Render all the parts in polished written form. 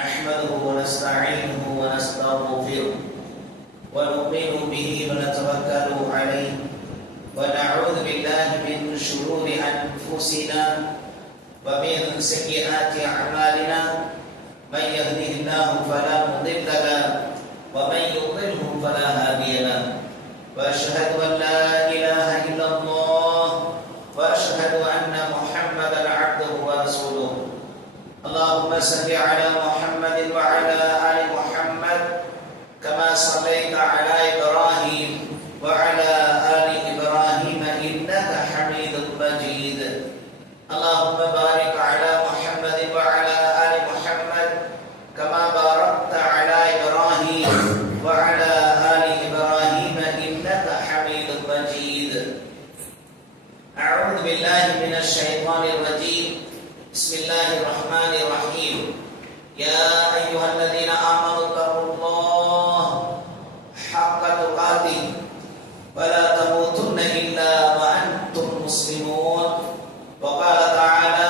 نحمده ونستعينه ونستغفره ونؤمن به ونتوكل عليه ونعوذ بالله من شرور أنفسنا ومن سيئات أعمالنا من يهده الله فلا مضل له ومن يضلله فلا هادي له وأشهد أن لا إله إلا الله وأشهد أن محمدا عبده ورسوله اللهم صل على محمد وعلى آل محمد كما صليت على إبراهيم وعلى آل إبراهيم إنك حميد مجيد اللهم بارك على محمد وعلى آل محمد كما باركت على إبراهيم وعلى آل إبراهيم إنك حميد مجيد أعوذ بالله من الشيطان الرجيم بسم الله الرحمن الرحيم يا أيها الذين آمنوا اتقوا الله حق تقاته ولا تموتن إلا وأنتم مسلمون وقال تعالى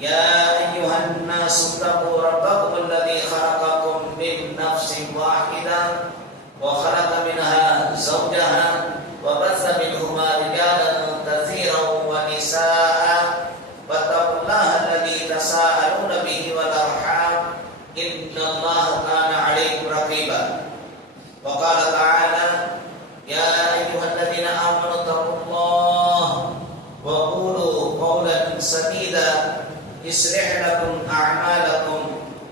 يا أيها الناس اتقوا ربكم الذي خلقكم من نفس واحدة وخلق منها زوجها وبث منهما رجالا كثيرا ونساء واتقوا الله الذي تساءلون به والأرحام إن الله كان عليكم رقيبا وقال تعالى يا أيها الذين آمنوا اتقوا الله وقولوا قولا سديدا يصلح لكم أعمالكم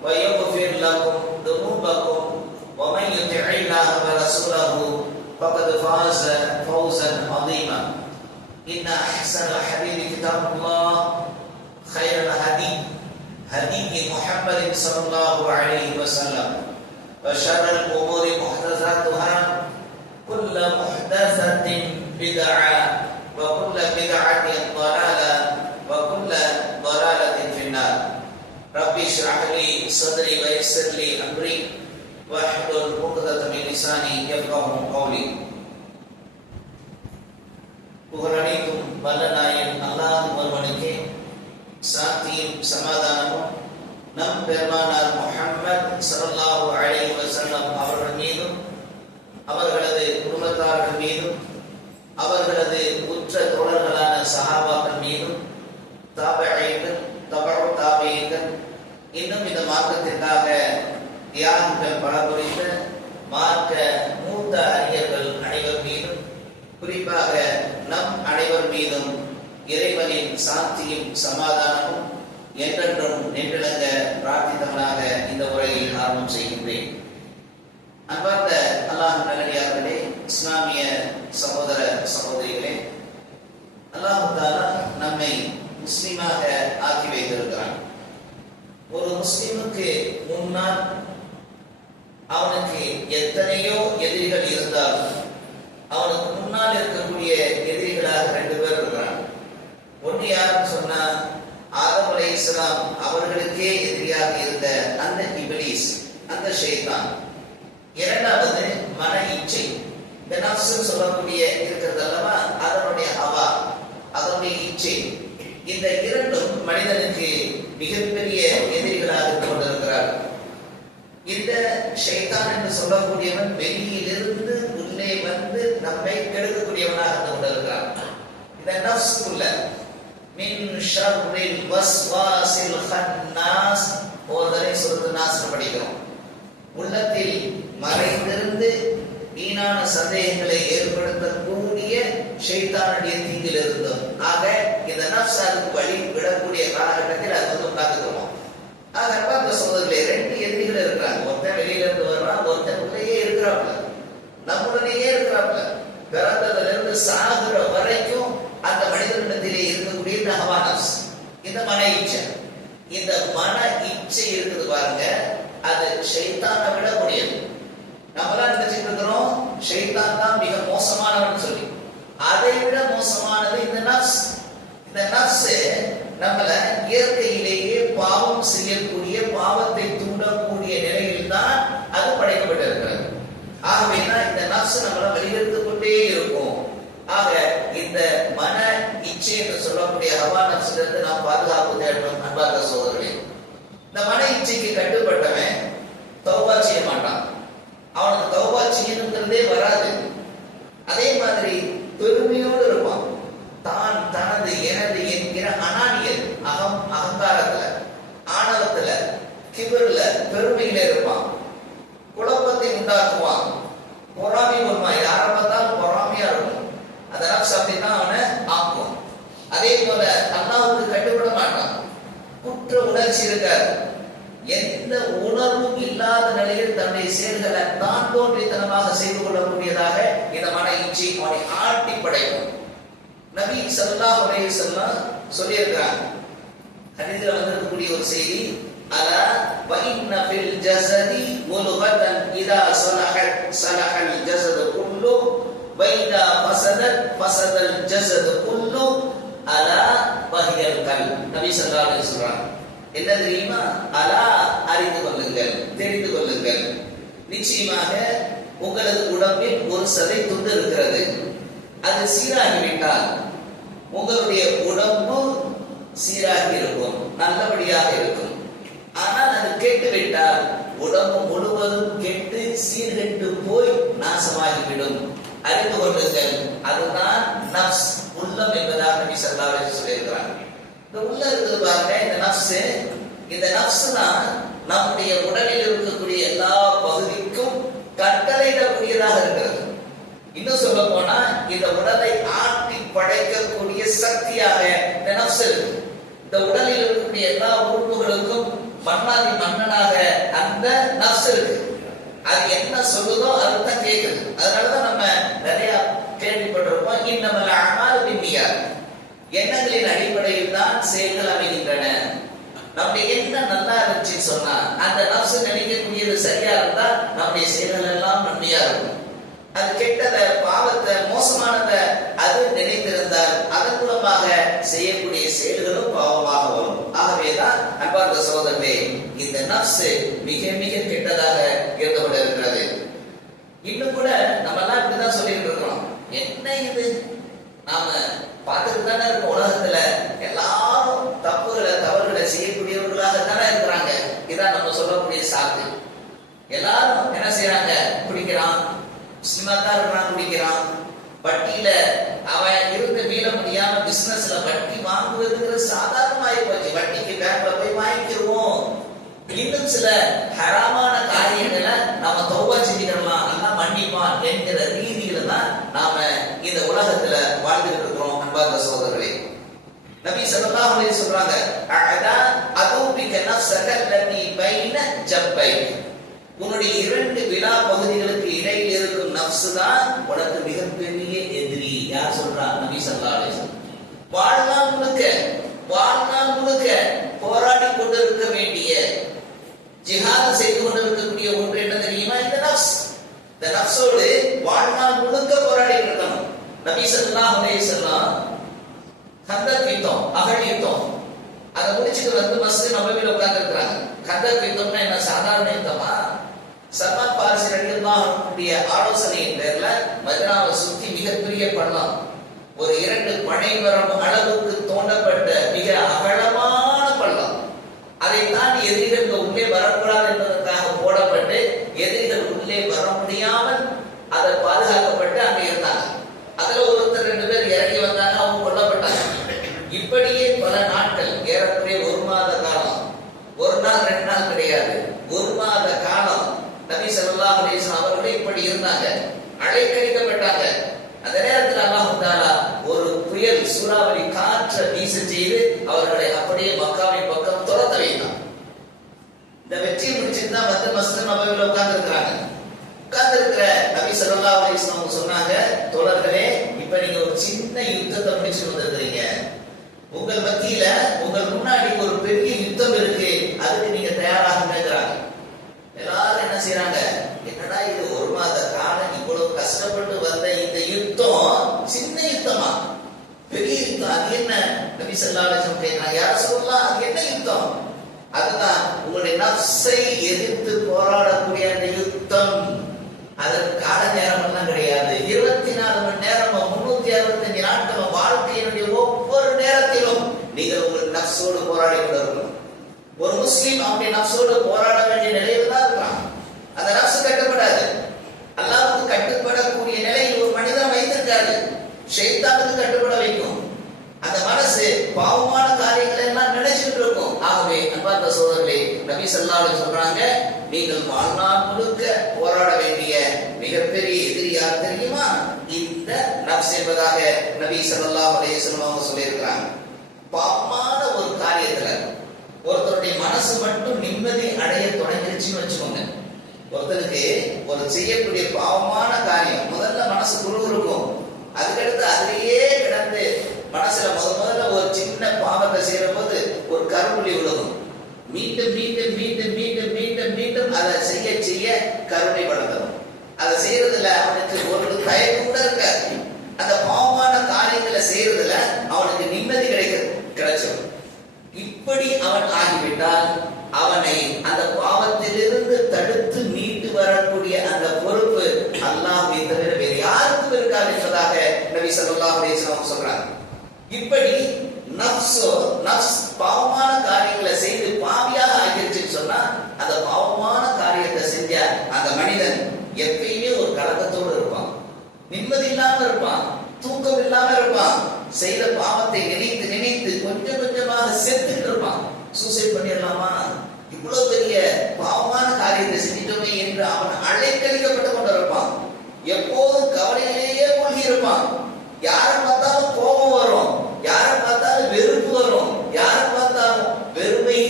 ويغفر لكم ذنوبكم ومن يطع الله ورسوله فقد فاز فوزا عظيما إن أحسن الحديث كتاب الله خير الهدي هدي محمد صلى الله عليه وسلم وشر الأمور محدثاتها كل محدثة بدعة وكل بدعة ضلالة وكل ضلالة في النار ربي اشرح لي صدري ويسر لي أمري واحلل عقدة من لساني يفقهوا قولي புகழனைத்தும் வல்ல நாயன் அல்லாஹ் ஒருவனுக்கே சாந்தியும் சமாதானமும் நம் பெருமானார் முஹம்மது ஸல்லல்லாஹு அலைஹி வஸல்லம் அவர்கள் மீதும் அவர்களது குடும்பத்தார்கள் மீதும் அவர்களது உற்ற தோழர்களான சஹாபாக்கள் மீதும் தாபிஈன்கள் தபஉ தாபிஈன்கள் இன்னும் இந்த மார்க்கத்திற்காக தியாகங்கள் பல புரிந்த மார்க்க மூத்த அறிஞர்கள் அனைவர் மீதும் குறிப்பாக நம் அனைவர் மீதும் இறைவனின் சாந்தியும் சமாதானமும் என்றென்றும் நின்றிலங்க பிரார்த்தித்தவனாக இந்த உரையில் ஆரம்பம் செய்கின்றேன். அன்பார்ந்த அல்லாஹ் நல்லடியார்களே, இஸ்லாமிய சகோதர சகோதரிகளே, அல்லாஹ் தஆலா நம்மை முஸ்லிமாக ஆக்கி வைத்திருக்கிறான். ஒரு முஸ்லிமுக்கு முன்னால் அவனுக்கு எத்தனையோ எதிரிகள் இருந்தாலும் அவனுக்கு முன்னால் இருக்கக்கூடிய எதிரிகளாக ரெண்டு பேர் இருக்கிறாங்க. ஒன்று யாருன்னு சொன்னா ஆதம் அலைஹிஸ்ஸலாம் அவர்களுக்கே எதிரியாக இருந்த அந்த இப்லீஸ், அந்த ஷைத்தான். இரண்டாவது மன இச்சை, இந்த நஃப்ஸ் சொல்லக்கூடிய இருக்கிறது அல்லவா, அதனுடைய ஹவா, அதனுடைய இச்சை. இந்த இரண்டும் மனிதனுக்கு மிகப்பெரிய எதிரிகளாக இருந்து கொண்டிருக்கிறார்கள். இந்த ஷைத்தான் என்று சொல்லக்கூடியவன் வெளியிலிருந்து உள்ளே வந்து நம்மை கெடுக்கக்கூடியவனாக இருந்து கொண்டிருக்கிறான். இந்த நஃப்ஸ்க்குள்ள மின் ஷர்ரில் வஸ்வாசில் ஹன்னாஸ் ஓதரை சொல்றது நாசனம் படிக்கிறோம். உள்ளத்தில் மறைந்திருந்து வீணான சந்தேகங்களை ஏற்படுத்தக்கூடிய ஷைத்தானுடைய தீங்கில் இருந்தோம். ஆக இந்த நஃப்ஸ் அதுக்கு வழி விடக்கூடிய காலகட்டத்தில் அது வந்து உண்டாக்குறோம். ஆக அந்த சோதரிலே ரெண்டு எதிரிகள் இருக்கிறாங்க. ஒருத்தன் வெளியில இருந்து வர்றான், ஒருத்தன் உள்ளேயே இருக்கிறாப்ல, நம்முடனேயே இருக்கிறாப்ல. பிறந்ததுல இருந்து சாகுற வரைக்கும் அந்த மனிதனிடத்திலே இருக்கக்கூடிய இந்த ஹவா நஃப்ஸ், இந்த மன இச்சை. இந்த மன இச்சை இருக்குது பாருங்க, அது ஷைத்தானை விட முடியாது. நம்மளாம் நினைச்சிட்டு இருக்கிறோம் ஷைத்தான் தான் மிக மோசமானவன் சொல்லி. அதை விட மோசமானது இந்த நஃப்ஸ். இந்த நஃப்ஸ் நம்மள இயற்கையிலேயே பாவம் செய்யக்கூடிய, பாவத்தை தூண்டக்கூடிய நிலையில் தான் அது படைக்கப்பட்டிருக்கிறது. ஆகவே இந்த நஃப்ஸ் நம்மள வலியுறுத்திக் கொண்டே இருக்கும். ஆக இந்த மன இச்சை என்று சொல்லக்கூடிய ஹவா நஃப்ஸிலிருந்து நாம் பாதுகாப்பு தேடணும். அன்பார்ந்த சகோதரர்களே, இந்த மன இச்சைக்கு கட்டுப்பட்டவன் கிபர்ல பெருமையில இருப்பான், குழப்பத்தை உண்டாக்குவான், பொறாமை வருவான். யாரை பார்த்தாலும் பொறாமையா இருக்கும். அந்த நப்ஸ் அப்படின்னா அவனை ஆக்கும். அதே போல அல்லாஹ்வுக்கு கட்டுப்பட மாட்டான், குற்ற உணர்ச்சி இருக்காது. எந்த உணர்வும் இல்லாத நிலையில் தன்னுடைய செயல்களை தான் தோன்றித்தனமாக செய்து கொள்ளக்கூடியதாக இந்த மன இச்சை அவனை ஆட்டி படைக்கும். நபி ஸல்லல்லாஹு அலைஹி வஸல்லம் சொல்லியிருக்கிறாங்க. ஹதீஸ்ல வந்திருக்கக்கூடிய ஒரு செய்தி, அலா வ இன்ன ஃபில் ஜஸதி முல்கதன் இதா ஸலஹல் ஜஸது குல்லு வ இதா ஃபஸதல் ஜஸது குல்லு அலா வஹியல் கல்ப். நபி ஸல்லல்லாஹு அலைஹி வஸல்லம் என்ன தெரியுமா? அலா, அறிந்து கொள்ளுங்கள், தெரிந்து கொள்ளுங்கள், நிச்சயமாக உங்களது உடம்பில் ஒரு சதை துண்டு இருக்கிறது. அது சீராகிவிட்டால் உங்களுடைய உடம்பு சீராகி இருக்கும், நல்லபடியாக இருக்கும். ஆனால் அது கெட்டுவிட்டால் உடம்பு முழுவதும் கெட்டு சீர்கெட்டு போய் நாசமாகிவிடும். அறிந்து கொள்ளுங்கள், அதுதான் நஃப்ஸ், உள்ளம் என்பதாக நபி ஸல்லல்லாஹு அலைஹி வஸல்லம் சொல்லியிருக்கிறார். இந்த உள்ள இருக்குது பாருங்க, இந்த நஃப்ஸ் தான் நம்முடைய உடலில் இருக்கக்கூடிய எல்லா பகுதிக்கும் கட்டளையிடக்கூடியதாக இருக்கிறது. இன்னும் சொல்ல போனா இந்த உடலை ஆட்டி படைக்கக்கூடிய சக்தியாக இந்த நஃப்ஸ் இருக்கு. இந்த உடலில் இருக்கக்கூடிய எல்லா உறுப்புகளுக்கும் மன்னாதி மன்னனாக அந்த நஃப்ஸ் இருக்கு. அது என்ன சொல்லுதோ அதுதான் கேட்குது. அதனாலதான் நம்ம நிறைய கேள்விப்பட்டிருப்போம், இன்னமல் அஅமாலு பின்னியாத், எண்ணங்களின் அடிப்படையில் தான் செயல்கள் அமைகின்றன. நம்முடைய எண்ணம் நல்லா இருந்துச்சு சொன்னா அந்த நஃப்ஸ் நினைக்கக்கூடியது சரியா இருந்தா நம்முடைய செயல்கள் எல்லாம் நன்மையா இருக்கும். அது கெட்டதை, பாவத்தை, மோசமானதை அது நினைத்திருந்தால் அதன் மூலமாக செய்யக்கூடிய செயல்களும் பாவமாக வரும். ஆகவேதான் அன்பார்ந்த சகோதரர்களே, இந்த நஃப்ஸ் மிக மிக கெட்டதாக இருந்து கொண்டு இருக்கிறது. இன்னும் கூட நம்ம எல்லாம் இப்படிதான் சொல்லிட்டு இருக்கிறோம், என்ன இது நாம பார்த்துட்டு தானே இருக்கும், உலகத்துல எல்லாரும் தப்புகளை தவறுகளை செய்யக்கூடியவர்களாக தானே இருக்கிறாங்க. இதான் நம்ம சொல்லக்கூடிய சாக்கு. எல்லாரும் என்ன செய்யறாங்க? குடிக்கிறான், முஸ்லிமா தான் இருக்கிறான், குடிக்கிறான், வட்டியில அவன் இருந்து மீள முடியாம பிசினஸ்ல வட்டி வாங்குவதுங்கிறது சாதாரணமாயி போச்சு. வட்டிக்கு பேங்க்ல போய் வாங்கிக்கிறோம். இன்னும் சில ஹராமான காரியங்களை நாம தௌபா செஞ்சுக்கலாம், நல்லா மன்னிப்பான் என்கிற ரீதியில தான் நாம இந்த உலகத்துல வாழ்ந்துட்டு இருக்கிறோம். அன்பார்ந்த சகோதரர்களே, நபி ஸல்லல்லாஹு அலைஹி வஸல்லம் சொல்றாங்க, அஅதா அதுபிக நஃப்ஸக அல்லதி பைன ஜப்பை, உன்னுடைய இரண்டு விலா பகுதிகளுக்கு இடையில் இருக்கும் நஃப்ஸ் தான் உனக்கு மிகப்பெரிய எதிரி. யார் சொல்றா? நபி ஸல்லல்லாஹு அலைஹி வஸல்லம். வாழ்நாள் முழுக்க போராடி கொண்டிருக்க வேண்டிய, ஜிஹாத் செய்து கொண்டிருக்கக்கூடிய ஒன்று என்ன தெரியுமா? இந்த நஃப்ஸ். இந்த நஃப்ஸோடு வாழ்நாள் முழுக்க போராடி இருக்கணும். நபி ஸல்லல்லாஹு அலைஹி வஸல்லம் கந்தக் யுத்தம், அகழ் யுத்தம், அதை முடிச்சுட்டு வந்து மஸ்ஜித் நபவியில உட்கார்ந்து இருக்கிறாங்க. கந்தக் யுத்தம்னா என்ன சாதாரண யுத்தமா? சல்மான் பாரிசி ரலியல்லாஹு அன்ஹுடைய ஆலோசனையின் பேர்ல மதீனாவை சுத்தி மிகப்பெரிய பள்ளம், ஒரு 2 பனைமரம் அளவுக்கு தோண்டப்பட்ட மிக அகலமான பள்ளம். அதை தாண்டி எதிரிகள் உள்ளே வரக்கூடாது என்பதற்காக போடப்பட்டு எதிரிகள் உள்ளே வர முடியாமல் அதை பாதுகாக்கப்பட்டு அங்கே இருந்தாங்க. அதுல ஒருத்தர் 2 பேர் இறங்கி வந்தாங்க, அவங்க கொல்லப்பட்டாங்க. இப்படியே பல நாட்கள், ஏறக்குறைய 1 மாத காலம், 1 நாள் 2 நாள் கிடையாது, 1 மாத காலம் நபி ஸல்லல்லாஹு அலைஹி வஸல்லம் அவர்கள் இப்படி இருந்தாங்க, அழைக்கடிக்கப்பட்டாங்க. அந்த நேரத்தில் அல்லாஹ் தஆலா ஒரு புயல் சூறாவளி காற்றை வீச செய்து அவர்களை அப்படியே மக்காவின் பக்கம் துரத்த வைத்தான். இந்த வெற்றியை முடிச்சுட்டு தான் வந்து மஸ்ஜித் நபவியில உட்கார்ந்து இருக்கிறாங்க. உட்கார்ந்து இருக்கிற நபி ஸல்லல்லாஹு அலைஹி வஸல்லம் சொன்னாங்க, தோழர்களே, இப்ப நீங்க ஒரு சின்ன யுத்தத்தை முடிச்சுட்டு வந்திருக்கிறீங்க. உங்கள் மத்தியில உங்கள் முன்னாடி ஒரு பெரிய யுத்தம் இருக்கு, அதுக்கு நீங்க தயாராகுங்கிறாங்க. எல்லாரும் என்ன செய்யறாங்க? என்னடா இது, 1 மாத காலம் இவ்வளவு கஷ்டப்பட்டு வந்த இந்த யுத்தம் சின்ன யுத்தமா, பெரிய யுத்தம், அது என்ன? நபி ஸல்லல்லாஹு அலைஹி வஸல்லம் கேக்குறாங்க, யா ரசூலுல்லாஹ், அது என்ன யுத்தம்? அதுதான் உங்களுடைய நஃப்ஸை எதிர்த்து போராடக்கூடிய அந்த யுத்தம். அதற்கு கால நேரம் எல்லாம் கிடையாது. 24 மணி நேரமும் 365 நாட்களும் வாழ்க்கையினுடைய ஒவ்வொரு நேரத்திலும் நீங்கள் உங்கள் நஃப்ஸோடு போராடி கொண்டிருக்கணும். ஒரு முஸ்லிம் அவனுடைய நஃப்ஸோடு போராட வேண்டிய நிலையில் தான் இருக்கிறான். அந்த நஃப்ஸ் கட்டுப்படாது. அல்லாஹ்வுக்கு கட்டுப்படக்கூடிய நிலையில் ஒரு மனிதன் வைத்திருக்காரு. ஷைத்தானுக்கு கட்டுப்பட வைக்கும். அந்த மனசு பாவமான காரியங்களை எல்லாம் நினைச்சிட்டு இருக்கும். ஆகவே அன்பார்ந்த சகோதரர்களே, நபி ஸல்லல்லாஹு அலைஹி சொல்றாங்க, நீங்கள் வாழ்நாள் முழுக்க போராட வேண்டிய மிகப்பெரிய எதிரி யார் தெரியுமா? இந்த நஃப்ஸ் என்பதாக நபி ஸல்லல்லாஹு அலைஹி வஸல்லம் அவங்க சொல்லியிருக்கிறாங்க. பாவமான ஒரு காரியத்துல ஒருத்தருடைய மனசு மட்டும் நிம்மதி அடைய தொடங்கிருச்சுன்னு வச்சுக்கோங்க. ஒருத்தருக்கு ஒரு செய்யக்கூடிய பாவமான காரியம் முதல்ல மனசு குறுகுறுக்கும், அதுக்கடுத்து அதிலேயே கிடந்து மனசுல முதல்ல ஒரு சின்ன பாவத்தை செய்யற போது ஒரு கருப்புள்ளி விழுகும். மீண்டும் மீண்டும் மீண்டும் மீண்டும் மீண்டும் மீண்டும் அதை செய்ய செய்ய கருணை வளர்ந்துடும். அதை செய்யறதுல அவனுக்கு ஒரு தயக்கம் கூட இருக்காது. அந்த பாவமான காரியங்களை செய்யறதுல அவனுக்கு நிம்மதி கிடைச்சிடும். இப்படி அவன் ஆகிவிட்டால் அவனை அந்த பாவத்திலிருந்து தடுத்து மீட்டு வரக்கூடிய அந்த பொறுப்பு அல்லாஹ்வை தவிர வேறு யாருக்கும் இருக்காது என்பதாக நபி ஸல்லல்லாஹு அலைஹி வஸல்லம் சொல்றாங்க. இப்படி நஃப்ஸ் பாவமான காரியங்களை செய்து பாவியாக ஆகிருச்சுன்னு சொன்னா அந்த பாவமான காரியத்தை செஞ்ச அந்த மனிதன் எப்பயுமே ஒரு கலக்கத்தோடு இருப்பான், நிம்மதி இல்லாம இருப்பான், தூக்கம் இல்லாம இருப்பான். செய்த பாவத்தை நினைத்து நினைத்து கொஞ்சம் கொஞ்சமாக செத்துக்கிட்டு இருப்பான். சூசைட் பண்ணிடலாமா, இவ்வளவு பெரிய பாவமான காரியத்தை செஞ்சிட்டோமே என்று அவன் அலைக்கழிக்கப்பட்டு கொண்டிருப்பான். எப்போதும் கவலையிலேயே மூழ்கி இருப்பான். யாரை பார்த்தாலும் கோபம் வரும், யாரை பார்த்தாலும் வெறுப்பு வரும், யாரை பார்த்தாலும் வெறுமை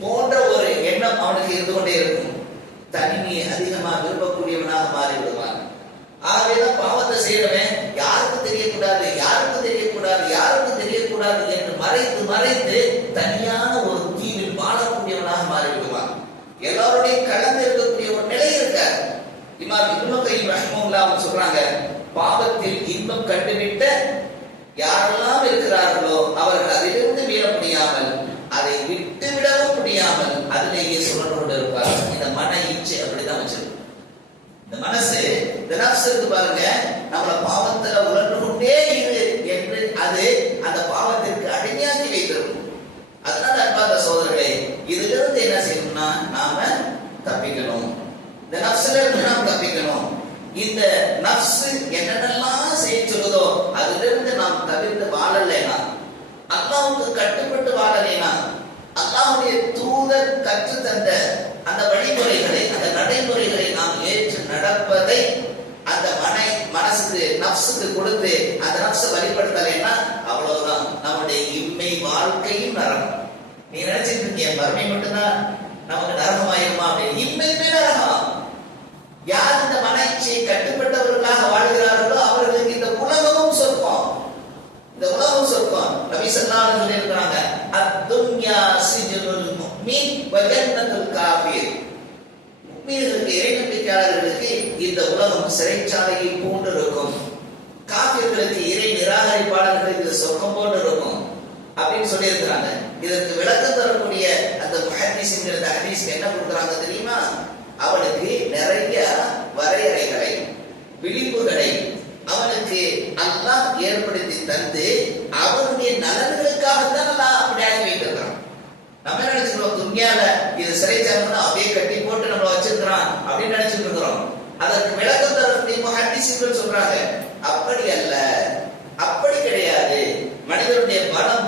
போன்ற ஒரு எண்ணம் அவனுக்கு இருந்து கொண்டே இருக்கும். தனிமையை அதிகமாக விரும்பக்கூடியவனாக மாறி விடுவான். ஆகவேதான் பாவத்தை செய்யறவன் யாருக்கும் தெரியக்கூடாது, யாருக்கும் தெரியக்கூடாது, யாருக்கும் தெரியக்கூடாது என்று மறைத்து மறைத்து தனியான ஒரு தீவில் வாழக்கூடியவனாக மாறிவிடுவான். எல்லாரோடையும் கலந்து இருக்கக்கூடிய ஒரு நிலை இருக்க. இமாம் இப்னு கய்யிம் ரஹ்மத்துல்லாஹி சொல்றாங்க, பாவத்தில் இன்பம் கண்டுவிட்ட யாரெல்லாம் இருக்கிறார்களோ அவர்கள் அதிலிருந்து மீள முடியாமல், அதை விட்டு விடவும் முடியாமல் அதிலேயே சுழன்று கொண்டு இருப்பார்கள். இந்த மன இச்சை அப்படிதான் வச்சிருக்கும். இந்த மனசு, இந்த நஃப்ஸ் இருக்கு பாருங்க, நம்மள பாவத்துல உழன்று கொண்டே இரு என்று அது அந்த பாவத்திற்கு அடிமையாக்கி வைத்திருக்கும். அதனால அன்பார்ந்த சகோதரர்களே, இதிலிருந்து என்ன செய்யணும்னா நாம தப்பிக்கணும். இந்த நஃப்ஸ்ல இருந்து நாம் தப்பிக்கணும். இந்த நஃப்ஸ் என்னென்னலாம் செய்ய சொல்லுதோ அதிலிருந்து நாம் தவிர்த்து வாழலைனா, அல்லாஹ்வுக்கு கட்டுப்பட்டு வாழலைனா, அல்லாஹ்வுடைய தூதர் கற்று தந்த அந்த வழிமுறைகளை, அந்த நடைமுறைகளை நாம் ஏற்று நடப்பதை அந்த மனசுக்கு நஃப்ஸுக்கு கொடுத்து அந்த நஃப்ஸை வழிபடுத்தலைன்னா அவ்வளவுதான், நம்முடைய இம்மை வாழ்க்கையும் நரகம். நீ நினைச்சிட்டு இருக்கீங்க மறுமை மட்டும்தான் நமக்கு நரகமாயிருமா அப்படின்னு. இம்மையுமே நரகம். யார் இந்த மன இச்சையை கட்டுப்பட்டவர்களாக வாழ்கிறார்களோ அவர்களுக்கு இந்த உலகமும் சொர்க்கம். இந்த உலகம் சொர்க்கம். நபி ஸல்லல்லாஹு அலைஹி வஸல்லம் சொல்றாங்க, அத்-துன்யா சிஜ்னுல் முஃமின் வ ஜன்னத்துல் காஃபிர். முஃமின்களுக்கு, இறைநம்பிக்கையாளர்களுக்கு இந்த உலகம் சிறைச்சாலையை போன்று இருக்கும். காஃபிர்களுக்கு, இறை நிராகரிப்பாளர்களுக்கு இது சொர்க்கம் போன்று இருக்கும் அப்படின்னு சொல்லி இருக்கிறாங்க. இதற்கு விளக்கம் தரக்கூடிய அந்த முஹத்திஸின்கிற ஹதீஸ்க்கு என்ன கொடுக்குறாங்க தெரியுமா? அவனுக்கு நிறைய வரையறைகளை, விளிம்புகளை அவனுக்கு அல்லாஹ் ஏற்படுத்தி தந்து அவனுடைய நலன்களுக்காகத்தான் அல்லாஹ் அப்படி ஆக்கி வைத்திருக்கிறான். நம்ம என்ன நினைச்சுக்கிறோம், துன்யால இது சிறைச்சாலைன்னு அப்படியே கட்டி போட்டு நம்மள வச்சிருக்கிறான் அப்படின்னு நினைச்சிட்டு இருக்கிறோம். அதற்கு விளக்கம் தரக்கூடிய முஹத்திஸின்கள் சொல்றாங்க, அப்படி அல்ல, அப்படி கிடையாது. மனிதனுடைய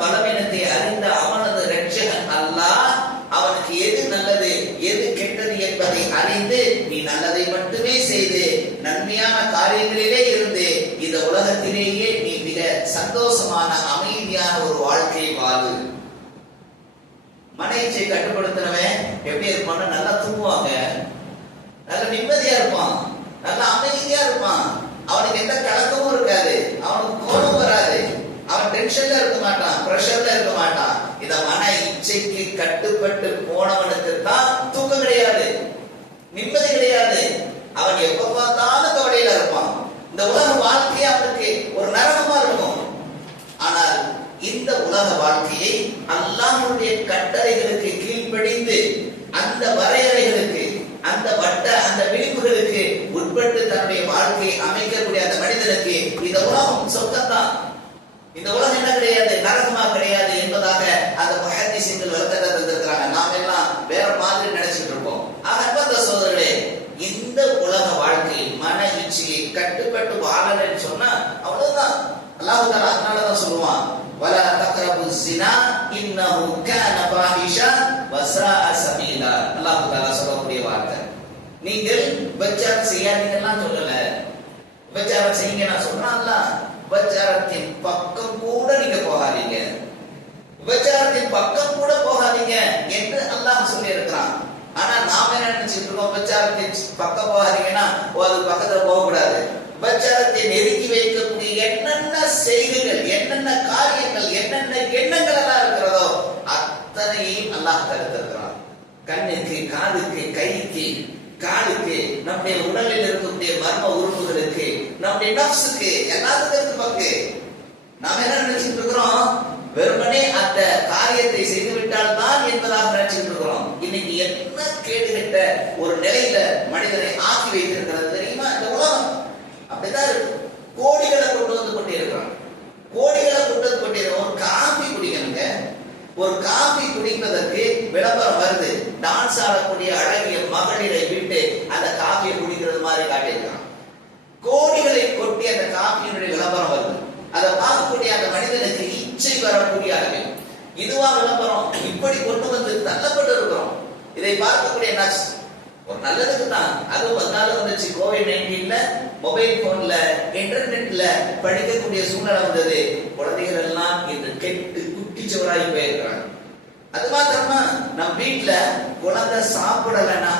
பலவீனத்தை அறிந்த அவனது ரட்சகன் அல்லாஹ் அவனுக்கு எது நல்லது எது கெட்டது என்பதை அறிந்து நீ நல்லதை மட்டுமே செய்து நன்மையான காரியங்களிலே இருந்து இந்த உலகத்திலேயே நீ மிக சந்தோஷமான அமைதியான ஒரு வாழ்க்கை வாழு. மன இச்சையை கட்டுப்படுத்தினவன் எப்படி இருப்பான்னு, நல்லா தூங்குவாங்க, நல்ல நிம்மதியா இருப்பான், நல்ல அமைதியா இருப்பான், அவனுக்கு எந்த கலக்கமும் இருக்காது, அவனுக்கு கோபம் வராது, அவன் டென்ஷன்ல இருக்க மாட்டான், பிரஷர்ல இருக்க மாட்டான். இந்த மன இச்சைக்கு கட்டுப்பட்டு போனவனுக்கு தான் தூக்கம் கிடையாது, நிம்மதி கிடையாது. அவன் எப்ப பார்த்தாலும் கவலையில இருப்பான். இந்த உலக வாழ்க்கையை அவனுக்கு ஒரு நரகமா இருக்கும். ஆனால் இந்த உலக வாழ்க்கையை அல்லாஹ்வுடைய கட்டளைகளுக்கு கீழ்ப்படிந்து அந்த வரையறைகளுக்கு, அந்த அந்த விளிம்புகளுக்கு உட்பட்டு தன்னுடைய வாழ்க்கையை அமைக்கக்கூடிய அந்த மனிதனுக்கு இந்த உலகம் சொர்க்கம்தான். இந்த உலகம் என்ன கிடையாது, நரகமா கிடையாது என்பதாக அந்த முஹத்திஸின்கள் விளக்கத்தை தந்திருக்கிறாங்க. நாம் எல்லாம் வேற மாதிரி நினைச்சிட்டு இருப்போம். அன்பார்ந்த சகோதரர்களே, இந்த உலக வாழ்க்கையில் மன இச்சையை கட்டுப்பட்டு வாழலன்னு சொன்னா அவ்வளவுதான். அல்லாஹ் தஆலா அதனாலதான் சொல்லுவான், வலா தக்ரபுஸ் ஸினா இன்னஹு கான ஃபாஹிஷா வ ஸாஅ ஸபீலா. அல்லாஹ் தஆலா சொல்லக்கூடிய வார்த்தை. நீங்கள் விபச்சாரம் செய்யாதீங்கலாம் சொல்லல, விபச்சாரம் செய்யுங்க நான் சொல்றான்ல. விபச்சாரத்தின் பக்கம் கூட நீங்க போகாதீங்க, விபச்சாரத்தின் பக்கம் கூட போகாதீங்க என்று அல்லாஹ் சொல்லி இருக்கிறான். ஆனா நாம என்ன நினைச்சிட்டு இருக்கோம், விபச்சாரத்தின் பக்கம் போகாதீங்கன்னா அது பக்கத்துல போக கூடாது. விபச்சாரத்தை நெருக்கி வைக்கக்கூடிய என்னென்ன செய்திகள், என்னென்ன காரியங்கள், என்னென்ன எண்ணங்கள் எல்லாம் இருக்கிறதோ அத்தனையும் அல்லாஹ் தடுத்திருக்கிறான். கண்ணுக்கு, காதுக்கு, கைக்கு, காலுக்கு, நம்முடைய உடலில் இருக்கக்கூடிய மர்ம உறுப்புகளுக்கு, நம்முடைய நஃப்ஸுக்கு எல்லாத்துக்கும் பங்கு. நாம என்ன நினைச்சிட்டு இருக்கிறோம், வெறுமனே அந்த காரியத்தை செய்துவிட்டால் தான் என்பதாக நினைச்சிட்டு இருக்கிறோம். இன்னைக்கு என்ன கேடுகட்ட ஒரு நிலையில மனிதனை ஆக்கி வைத்திருக்கிறது தெரியுமா இந்த உலகம்? அப்படிதான் இருக்கு. கோடிகளை கொண்டு வந்து கொண்டே இருக்கிறான், கோடிகளை கொண்டு வந்து கொண்டே இருக்கிறோம். ஒரு காபி குடிக்கணுங்க, ஒரு காபி குடிப்பதற்கு விளம்பரம் வருது. டான்ஸ் ஆடக்கூடிய அழகிய மகளிரை விட்டு அந்த காபியை குடிக்கிறது மாதிரி காட்டியிருக்கான். கோடிகளை கொட்டி அந்த காபியினுடைய விளம்பரம் வருது. அதை பார்க்கக்கூடிய அந்த மனிதனுக்கு இச்சை வரக்கூடிய அளவில் இதுவா விளம்பரம்? இப்படி கொண்டு வந்து தள்ளப்பட்டு இருக்கிறோம். இதை பார்க்கக்கூடிய நர்ஸ் ஒரு நல்லதுக்கு தான், அது வந்தாலும் வந்துச்சு. கோவிட்-19ல மொபைல் போன்ல இன்டர்நெட்ல படிக்கக்கூடிய சூழ்நிலை வந்தது. குழந்தைகள் எல்லாம் இன்று கெட்டு குட்டிச்சவராகி போயிருக்கிறாங்க. அது மாத்திரமா நம் வீட்டுல குழந்தை சாப்பிடலன்னா,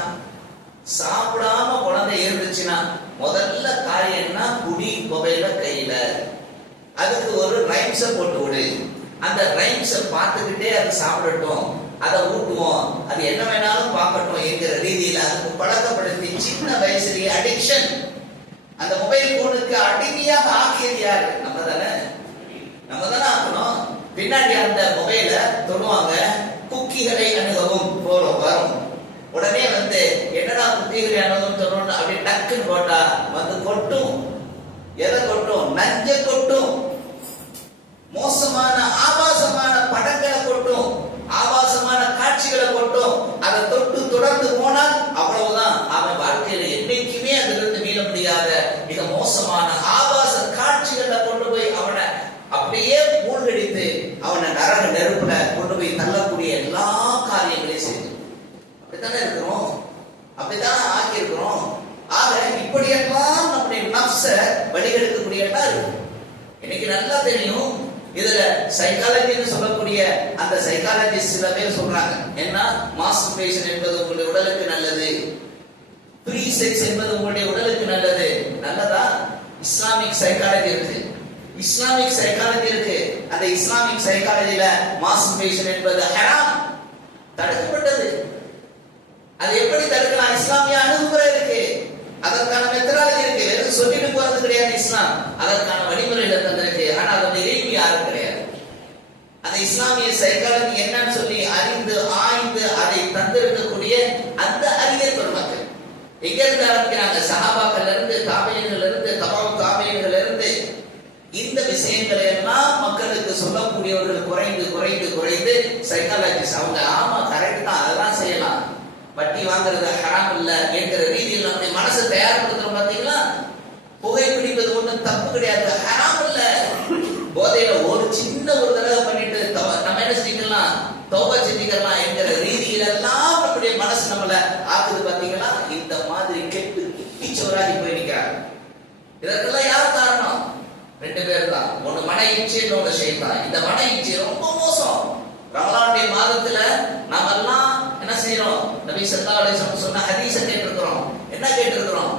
சாப்பிடாம குழந்தை இருந்துச்சுன்னா முதல்ல காரியம் என்ன, குடி மொபைல கையில, அதுக்கு ஒரு ரைம்ஸ போட்டு விடு, அந்த ரைம்ஸ பார்த்துக்கிட்டே அது சாப்பிடட்டும், அதை ஊட்டுவோம், அது என்ன வேணாலும் பார்க்கட்டும் என்கிற ரீதியில அதுக்கு பழக்கப்படுத்தி சின்ன வயசுலயே அடிக்ஷன், அந்த மொபைல் போனுக்கு அடிமையாக ஆக்கியது யாரு? நம்ம தானே ஆக்கணும். பின்னாடி அந்த மொபைல தொடுவாங்க, குக்கிகளை அணுகவும் போறோம் வரும். உடனே வந்து என்னடா குக்கிகளை அணுகவும் தொடரும் அப்படி டக்குன்னு போட்டா வந்து கொட்டும். எதை கொட்டும்? நஞ்ச கொட்டும், மோசமான ஆபாசமான படங்களை கொட்டும், ஆபாசமான காட்சிகளை கொட்டும். அதை தொட்டு தொடர்ந்து போனால் அவ்வளவுதான், அவன் வாழ்க்கையில என்னைக்குமே அதிலிருந்து மீள முடியாத மிக மோசமான ஆபாச காட்சிகளை கொண்டு போய் அவனை அப்படியே மூழ்கடித்து அவனை நரக நெருப்புல கொண்டு போய் தள்ளக்கூடிய எல்லா காரியங்களையும் செய்து அப்படித்தானே இருக்கிறோம், அப்படித்தான் ஆக்கி இருக்கிறோம். ஆக இப்படியெல்லாம் நம்முடைய நஃப்ஸ வழிகெடுக்கக்கூடிய இருக்கு. இன்னைக்கு நல்லா தெரியும், இதுல சைக்காலஜின்னு சொல்லக்கூடிய அந்த சைக்காலஜிஸ்ட் சில பேர் சொல்றாங்க, என்ன மாஸ்டர்பேஷன் என்பது உங்களுடைய உடலுக்கு நல்லது, ப்ரீ செக்ஸ் என்பது உங்களுடைய உடலுக்கு நல்லது. நல்லதா? இஸ்லாமிக் சைக்காலஜி இருக்கு, இஸ்லாமிக் சைக்காலஜி இருக்கு. அந்த இஸ்லாமிக் சைக்காலஜில மாஸ்டர்பேஷன் என்பது ஹராம், தடுக்கப்பட்டது. அது எப்படி தடுக்கலாம்? இஸ்லாமிய அணுகுமுறை இருக்கு, அதற்கான மெத்தடாலஜி இருக்கு. வெறும் சொல்லிட்டு போறது கிடையாது இஸ்லாம், அதற்கான வழிமுறைகள் தந்திருக்கு. ஆனா அதோட இறைவு யாரும் கிடையாது. அந்த இஸ்லாமிய சைக்காலஜி என்னன்னு சொல்லி அறிந்து ஆய்ந்து அதை தந்திருக்கக்கூடிய அந்த அறிஞர் பெருமக்கள் எங்க இருந்து ஆரம்பிக்கிறாங்க? சஹாபாக்கள் இருந்து, தாபியீன்கள் இருந்து, தபாவு தாபியீன்கள் இருந்து இந்த விஷயங்களை எல்லாம் மக்களுக்கு சொல்லக்கூடியவர்கள் குறைந்து குறைந்து குறைந்து சைக்காலஜிஸ்ட் அவங்க ஆமா கரெக்ட் தான், அதெல்லாம் செய்யலாம், வட்டி வாங்குறது ஹராம் இல்ல என்கிற ரீதியில் நம்முடைய மனசை தயார்படுத்துறோம். பாத்தீங்களா? புகைப்பிடிப்பது ஒண்ணும் தப்பு கிடையாது, ஹராம் இல்ல. போதையில ஒரு சின்ன ஒரு தடவை பண்ணிட்டு நம்ம என்ன செஞ்சுக்கலாம், தௌபா செஞ்சுக்கலாம் என்கிற ரீதியில எல்லாம் நம்முடைய மனசு நம்மள ஆக்குது. பாத்தீங்களா? இந்த மாதிரி கெட்டு குட்டிச்சோராகி போய் நிற்கிறாங்க. இதற்கெல்லாம் யார் காரணம்? ரெண்டு பேர் தான். ஒண்ணு மன இச்சை, இன்னொன்னு ஷைத்தான். இந்த மன இச்சை ரொம்ப மோசம். ரமலானுடைய மாதத்துல நாம எல்லாம் என்ன செய்யறோம்? நபி ஸல்லல்லாஹு அலைஹி வஸல்லம் சொன்ன ஹதீஸை கேட்டிருக்கிறோம். என்ன கேட்டிருக்கிறோம்?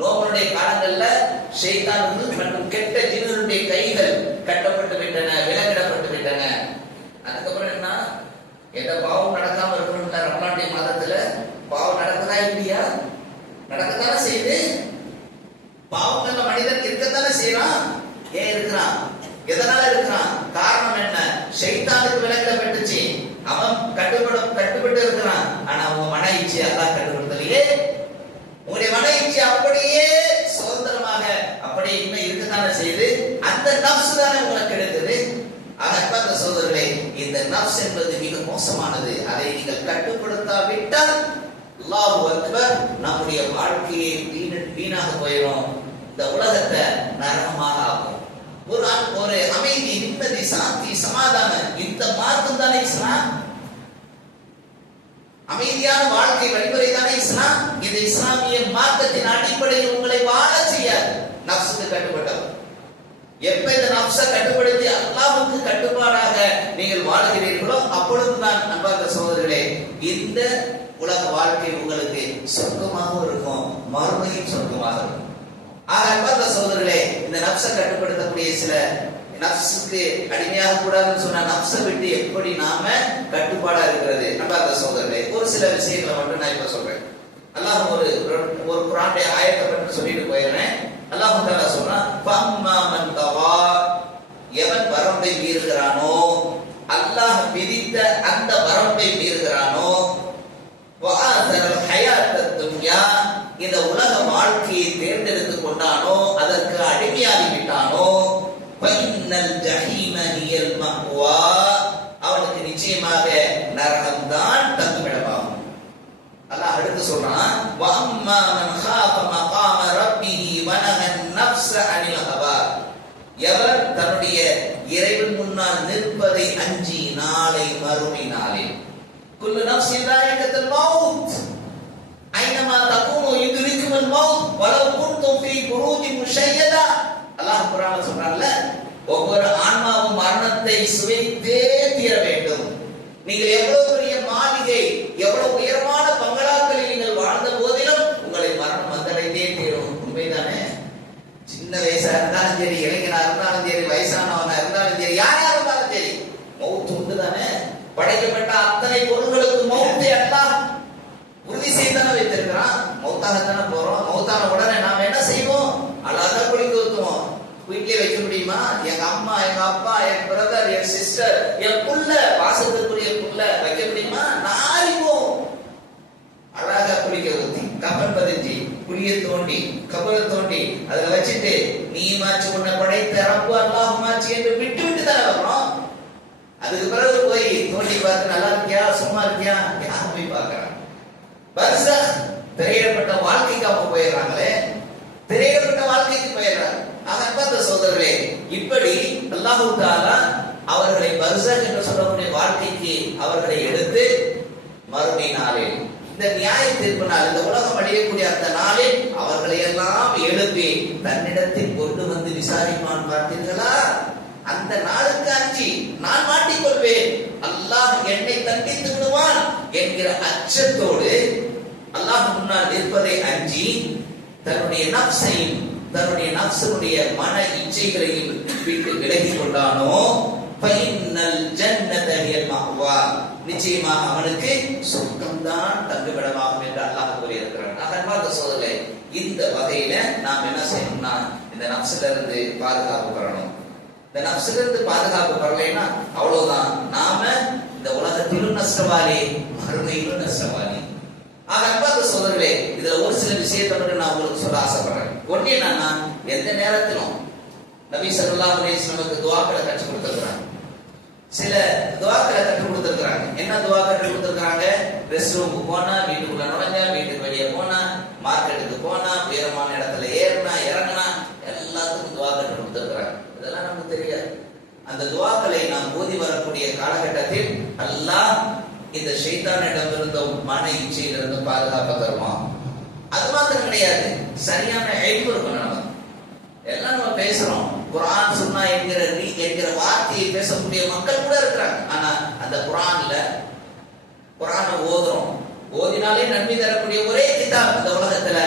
நோம்புடைய காலங்கள்ல ஷைத்தான் மற்றும் கெட்ட ஜின்னுடைய கைகள் கட்டப்பட்டு விட்டன, விலங்கிடப்பட்டு விட்டன. அதுக்கப்புறம் என்ன? எந்த பாவம் நடக்காம இருக்கணும்ல, ரமலானுடைய மாதத்துல பாவம் நடக்குதா இல்லையா? நடக்கத்தானே செய்யுது. பாவங்கள்ல மனிதன் இருக்கத்தானே செய்யறான். ஏன் இருக்கிறான்? எதனால இருக்கிறான்? காரணம் என்ன? ஷைத்தானுக்கு விலங்கிடப்பட்டுச்சு, அவன் கட்டுப்பட்டு இருக்கிறான். ஆனா உங்க மன இச்சை அல்லாஹ் கட்டுப்படுத்தலையே. உங்களுடைய மன இச்சை அப்படியே சுதந்திரமாக அப்படியே இன்னும் இருக்கத்தானே செய்து அந்த நஃப்ஸ் தானே உங்களுக்கு கிடைத்தது. அன்பார்ந்த சகோதரர்களே, இந்த நஃப்ஸ் என்பது மிக மோசமானது. அதை நீங்கள் கட்டுப்படுத்தாவிட்டால் அல்லாஹு அக்பர், நம்முடைய வாழ்க்கையை வீணாக போயிடும், இந்த உலகத்தை நரகமாக ஆகும். ஒரு அமைதி, நிம்மதி, சாந்தி, சமாதானம், இந்த மார்க்கம் தானே இஸ்லாம். அமைதியான வாழ்க்கை வழிமுறை தானே இஸ்லாம். இந்த இஸ்லாமிய மார்க்கத்தின் அடிப்படையில் உங்களை வாழ செய்யாது. நஃப்ஸுக்கு கட்டுப்பட்டவர். எப்ப இந்த நஃப்ஸை கட்டுப்படுத்தி அல்லாஹ்வுக்கு கட்டுப்பாடாக நீங்கள் வாழ்கிறீர்களோ அப்பொழுதுதான் அன்பார்ந்த சகோதரர்களே இந்த உலக வாழ்க்கை உங்களுக்கு சொர்க்கமாக இருக்கும், மறுமையும் சொர்க்கமாக இருக்கும். ஆக அன்பார்ந்த சகோதரர்களே, இந்த நஃப்ஸை கட்டுப்படுத்தக்கூடிய சில நஃப்ஸுக்கு அடிமையாக கூடாதுன்னு சொன்ன நஃப்ஸை விட்டு எப்படி நாம கட்டுப்பாடா இருக்கிறது அன்பார்ந்த சகோதரர்களே, ஒரு சில விஷயங்களை மட்டும் நான் இப்ப சொல்றேன். அல்லாஹ் ஒரு குர்ஆனுடைய ஆயத்தை பற்றி சொல்லிட்டு போயிடுறேன். அல்லாஹ் தஆலா சொல்றான், ஃபம்மா மன் தவா, எவன் வரம்பை மீறுகிறானோ, அல்லாஹ் விதித்த அந்த வரம்பை மீறுகிறானோ, வஆதல் ஹயாத்தத் துன்யா, இந்த உலக வாழ்க்கையை தேர்ந்தெடுத்துக் கொண்டானோ, அதற்கு அடிமையாகி விட்டானோ, ஃபைன்னல் ஜஹீம ஹியல் மஅவா, அவனுக்கு நிச்சயமாக நரகம்தான் தங்குமிடமாகும். அல்லாஹ் அடுத்து சொல்றான், வஅம்மா மன் காஃப மகாம ரப்பிஹி வனஹன் நஃப்ஸ அனில் ஹவா, எவர் தன்னுடைய இறைவன் முன்னால் நிற்பதை அஞ்சி நாளை மறுமை நாளில், குல்லு நஃப்ஸின் தாயிகத்துல் மௌத் ஐனமா தகூனு யுத்ரிகுல் மௌத் வலவ் குன்தும் ஃபீ புரூஜின் முஷய்யதா. அல்லாஹ் குர்ஆன்ல சொல்றான்ல, ஒவ்வொரு ஆன்மாவும் மரணத்தை சுவைத்தே தீர வேண்டும். நீங்கள் எவ்வளவு பெரிய மாளிகை, எவ்வளவு உயர்வான பங்களாக்களில் நீங்கள் வாழ்ந்த போதிலும் உங்களை மரணம் வந்தடைந்தே தீரும். உண்மைதானே? சின்ன வயசா இருந்தாலும் சரி, இளைஞனா இருந்தாலும் சரி, வயசானவனா இருந்தாலும் சரி, யாரா இருந்தாலும் சரி, மௌத் உண்டு தானே. படைக்கப்பட்ட அத்தனை பொருள்களுக்கு மௌத்தை அல்லாஹ் உறுதி செய்தானே வைத்திருக்கிறான். மௌத்தாகத்தானே போறோம். மௌத்தான உடனே நாம என்ன செய்வோம்? அழகா குளிக்க ஊத்துவோம். வீட்டிலே வைக்க முடியுமா? எங்க அம்மா, எங்க அப்பா, என் பிரதர், என் சிஸ்டர், என் புள்ள, பாசத்துக்குரிய புள்ள வைக்க முடியுமா? நாரிவோம். அழகா குளிக்க ஊத்தி, கபன் பதிஞ்சு, குழிய தோண்டி, கபரை தோண்டி, அதுல வச்சுட்டு நீ மாச்சு உன்னை படைத்த ரப்பு அல்லாஹ் மாச்சு என்று விட்டு விட்டு தானே வர்றோம். அதுக்கு பிறகு போய் தோண்டி பார்த்து நல்லா இருக்கியா, சும்மா இருக்கியா, யாரும் போய் பார்க்கறாங்க. பர்ஸக் திரையிடப்பட்ட வாழ்க்கைக்கு அவங்க போயிடுறாங்களே, திரையிடப்பட்ட வாழ்க்கைக்கு போயிடுறாங்க. அன்பார்ந்த சகோதரர்களே, இப்படி அல்லாஹ் தஆலா அவர்களை பர்ஸக் என்று சொல்லக்கூடிய வாழ்க்கைக்கு அவர்களை எடுத்து மறுமை நாளில், இந்த நியாய தீர்ப்பு நாள், இந்த உலகம் அடையக்கூடிய அந்த நாளில் அவர்களை எல்லாம் எழுப்பி தன்னிடத்தில் கொண்டு வந்து விசாரிப்பான். பார்த்தீர்களா? அந்த நாளுக்கு அஞ்சி நான் மாட்டிக்கொள்வேன், அல்லாஹ் என்னை தண்டித்து விடுவான் என்கிற அச்சத்தோடு அல்லாஹ் முன்னால் நிற்பதை அஞ்சி தன்னுடைய நஃப்ஸையும் தன்னுடைய நஃப்ஸுடைய மன இச்சைகளையும் விட்டு விலகி கொண்டானோ, ஃபைன்னல் ஜன்னத ஹியல் மஅவா, நிச்சயமாக அவனுக்கு சொர்க்கம்தான் தங்குமிடமாகும் என்று அல்லாஹ் கூறியிருக்கிறான். அன்பார்ந்த சகோதரர்களே, இந்த வகையில நாம் என்ன செய்யணும்னா இந்த நஃப்ஸில இருந்து பாதுகாப்பு பெறணும். இந்த நஃப்ஸில இருந்து பாதுகாப்பு பெறலைன்னா அவ்வளவுதான், நாம இந்த உலகத்திலும் நஷ்டவாளி, மறுமையிலும் நஷ்டவாளி. அன்பார்ந்த சகோதரர்களே, இதுல ஒரு சில விஷயத்தை மட்டும் நான் உங்களுக்கு சொல்ல ஆசைப்படுறேன். ஒண்ணு என்னன்னா, எந்த நேரத்திலும் நபி ஸல்லல்லாஹு அலைஹி வஸல்லம் துஆக்களை கற்றுக் கொடுத்திருக்காங்க. சில துஆக்களை கற்றுக் கொடுத்திருக்காங்க. என்ன துஆ கற்றுக் கொடுத்திருக்காங்க? ரெஸ்ட் ரூமுக்கு போனா, வீட்டுக்குள்ள நுழைஞ்சா, வீட்டுக்கு வெளியே போனா, மார்க்கெட்டுக்கு போனா, உயரமான இடத்துல ஏறினா இறங்கினா, எல்லாத்துக்கும் துஆ கற்றுக் கொடுத்திருக்காங்க. இதெல்லாம் நமக்கு தெரியாது. அந்த துஆக்களை நாம் ஓதி வரக்கூடிய காலகட்டத்தில் அல்லாஹ் இந்த ஷைத்தானிடமிருந்தும் மன இச்சையிலிருந்தும் பாதுகாப்பு தருவான். அது மாத்திரம் கிடையாது, சரியான இல்மு இருக்கணும். நம்ம எல்லாம் நம்ம பேசுறோம், குர்ஆன் சுன்னா என்கிற வார்த்தையை பேசக்கூடிய மக்கள் கூட இருக்கிறாங்க. ஆனா அந்த குர்ஆனை ஓதுறோம், ஓதினாலே நன்மை தரக்கூடிய ஒரே கிதாப் இந்த உலகத்துல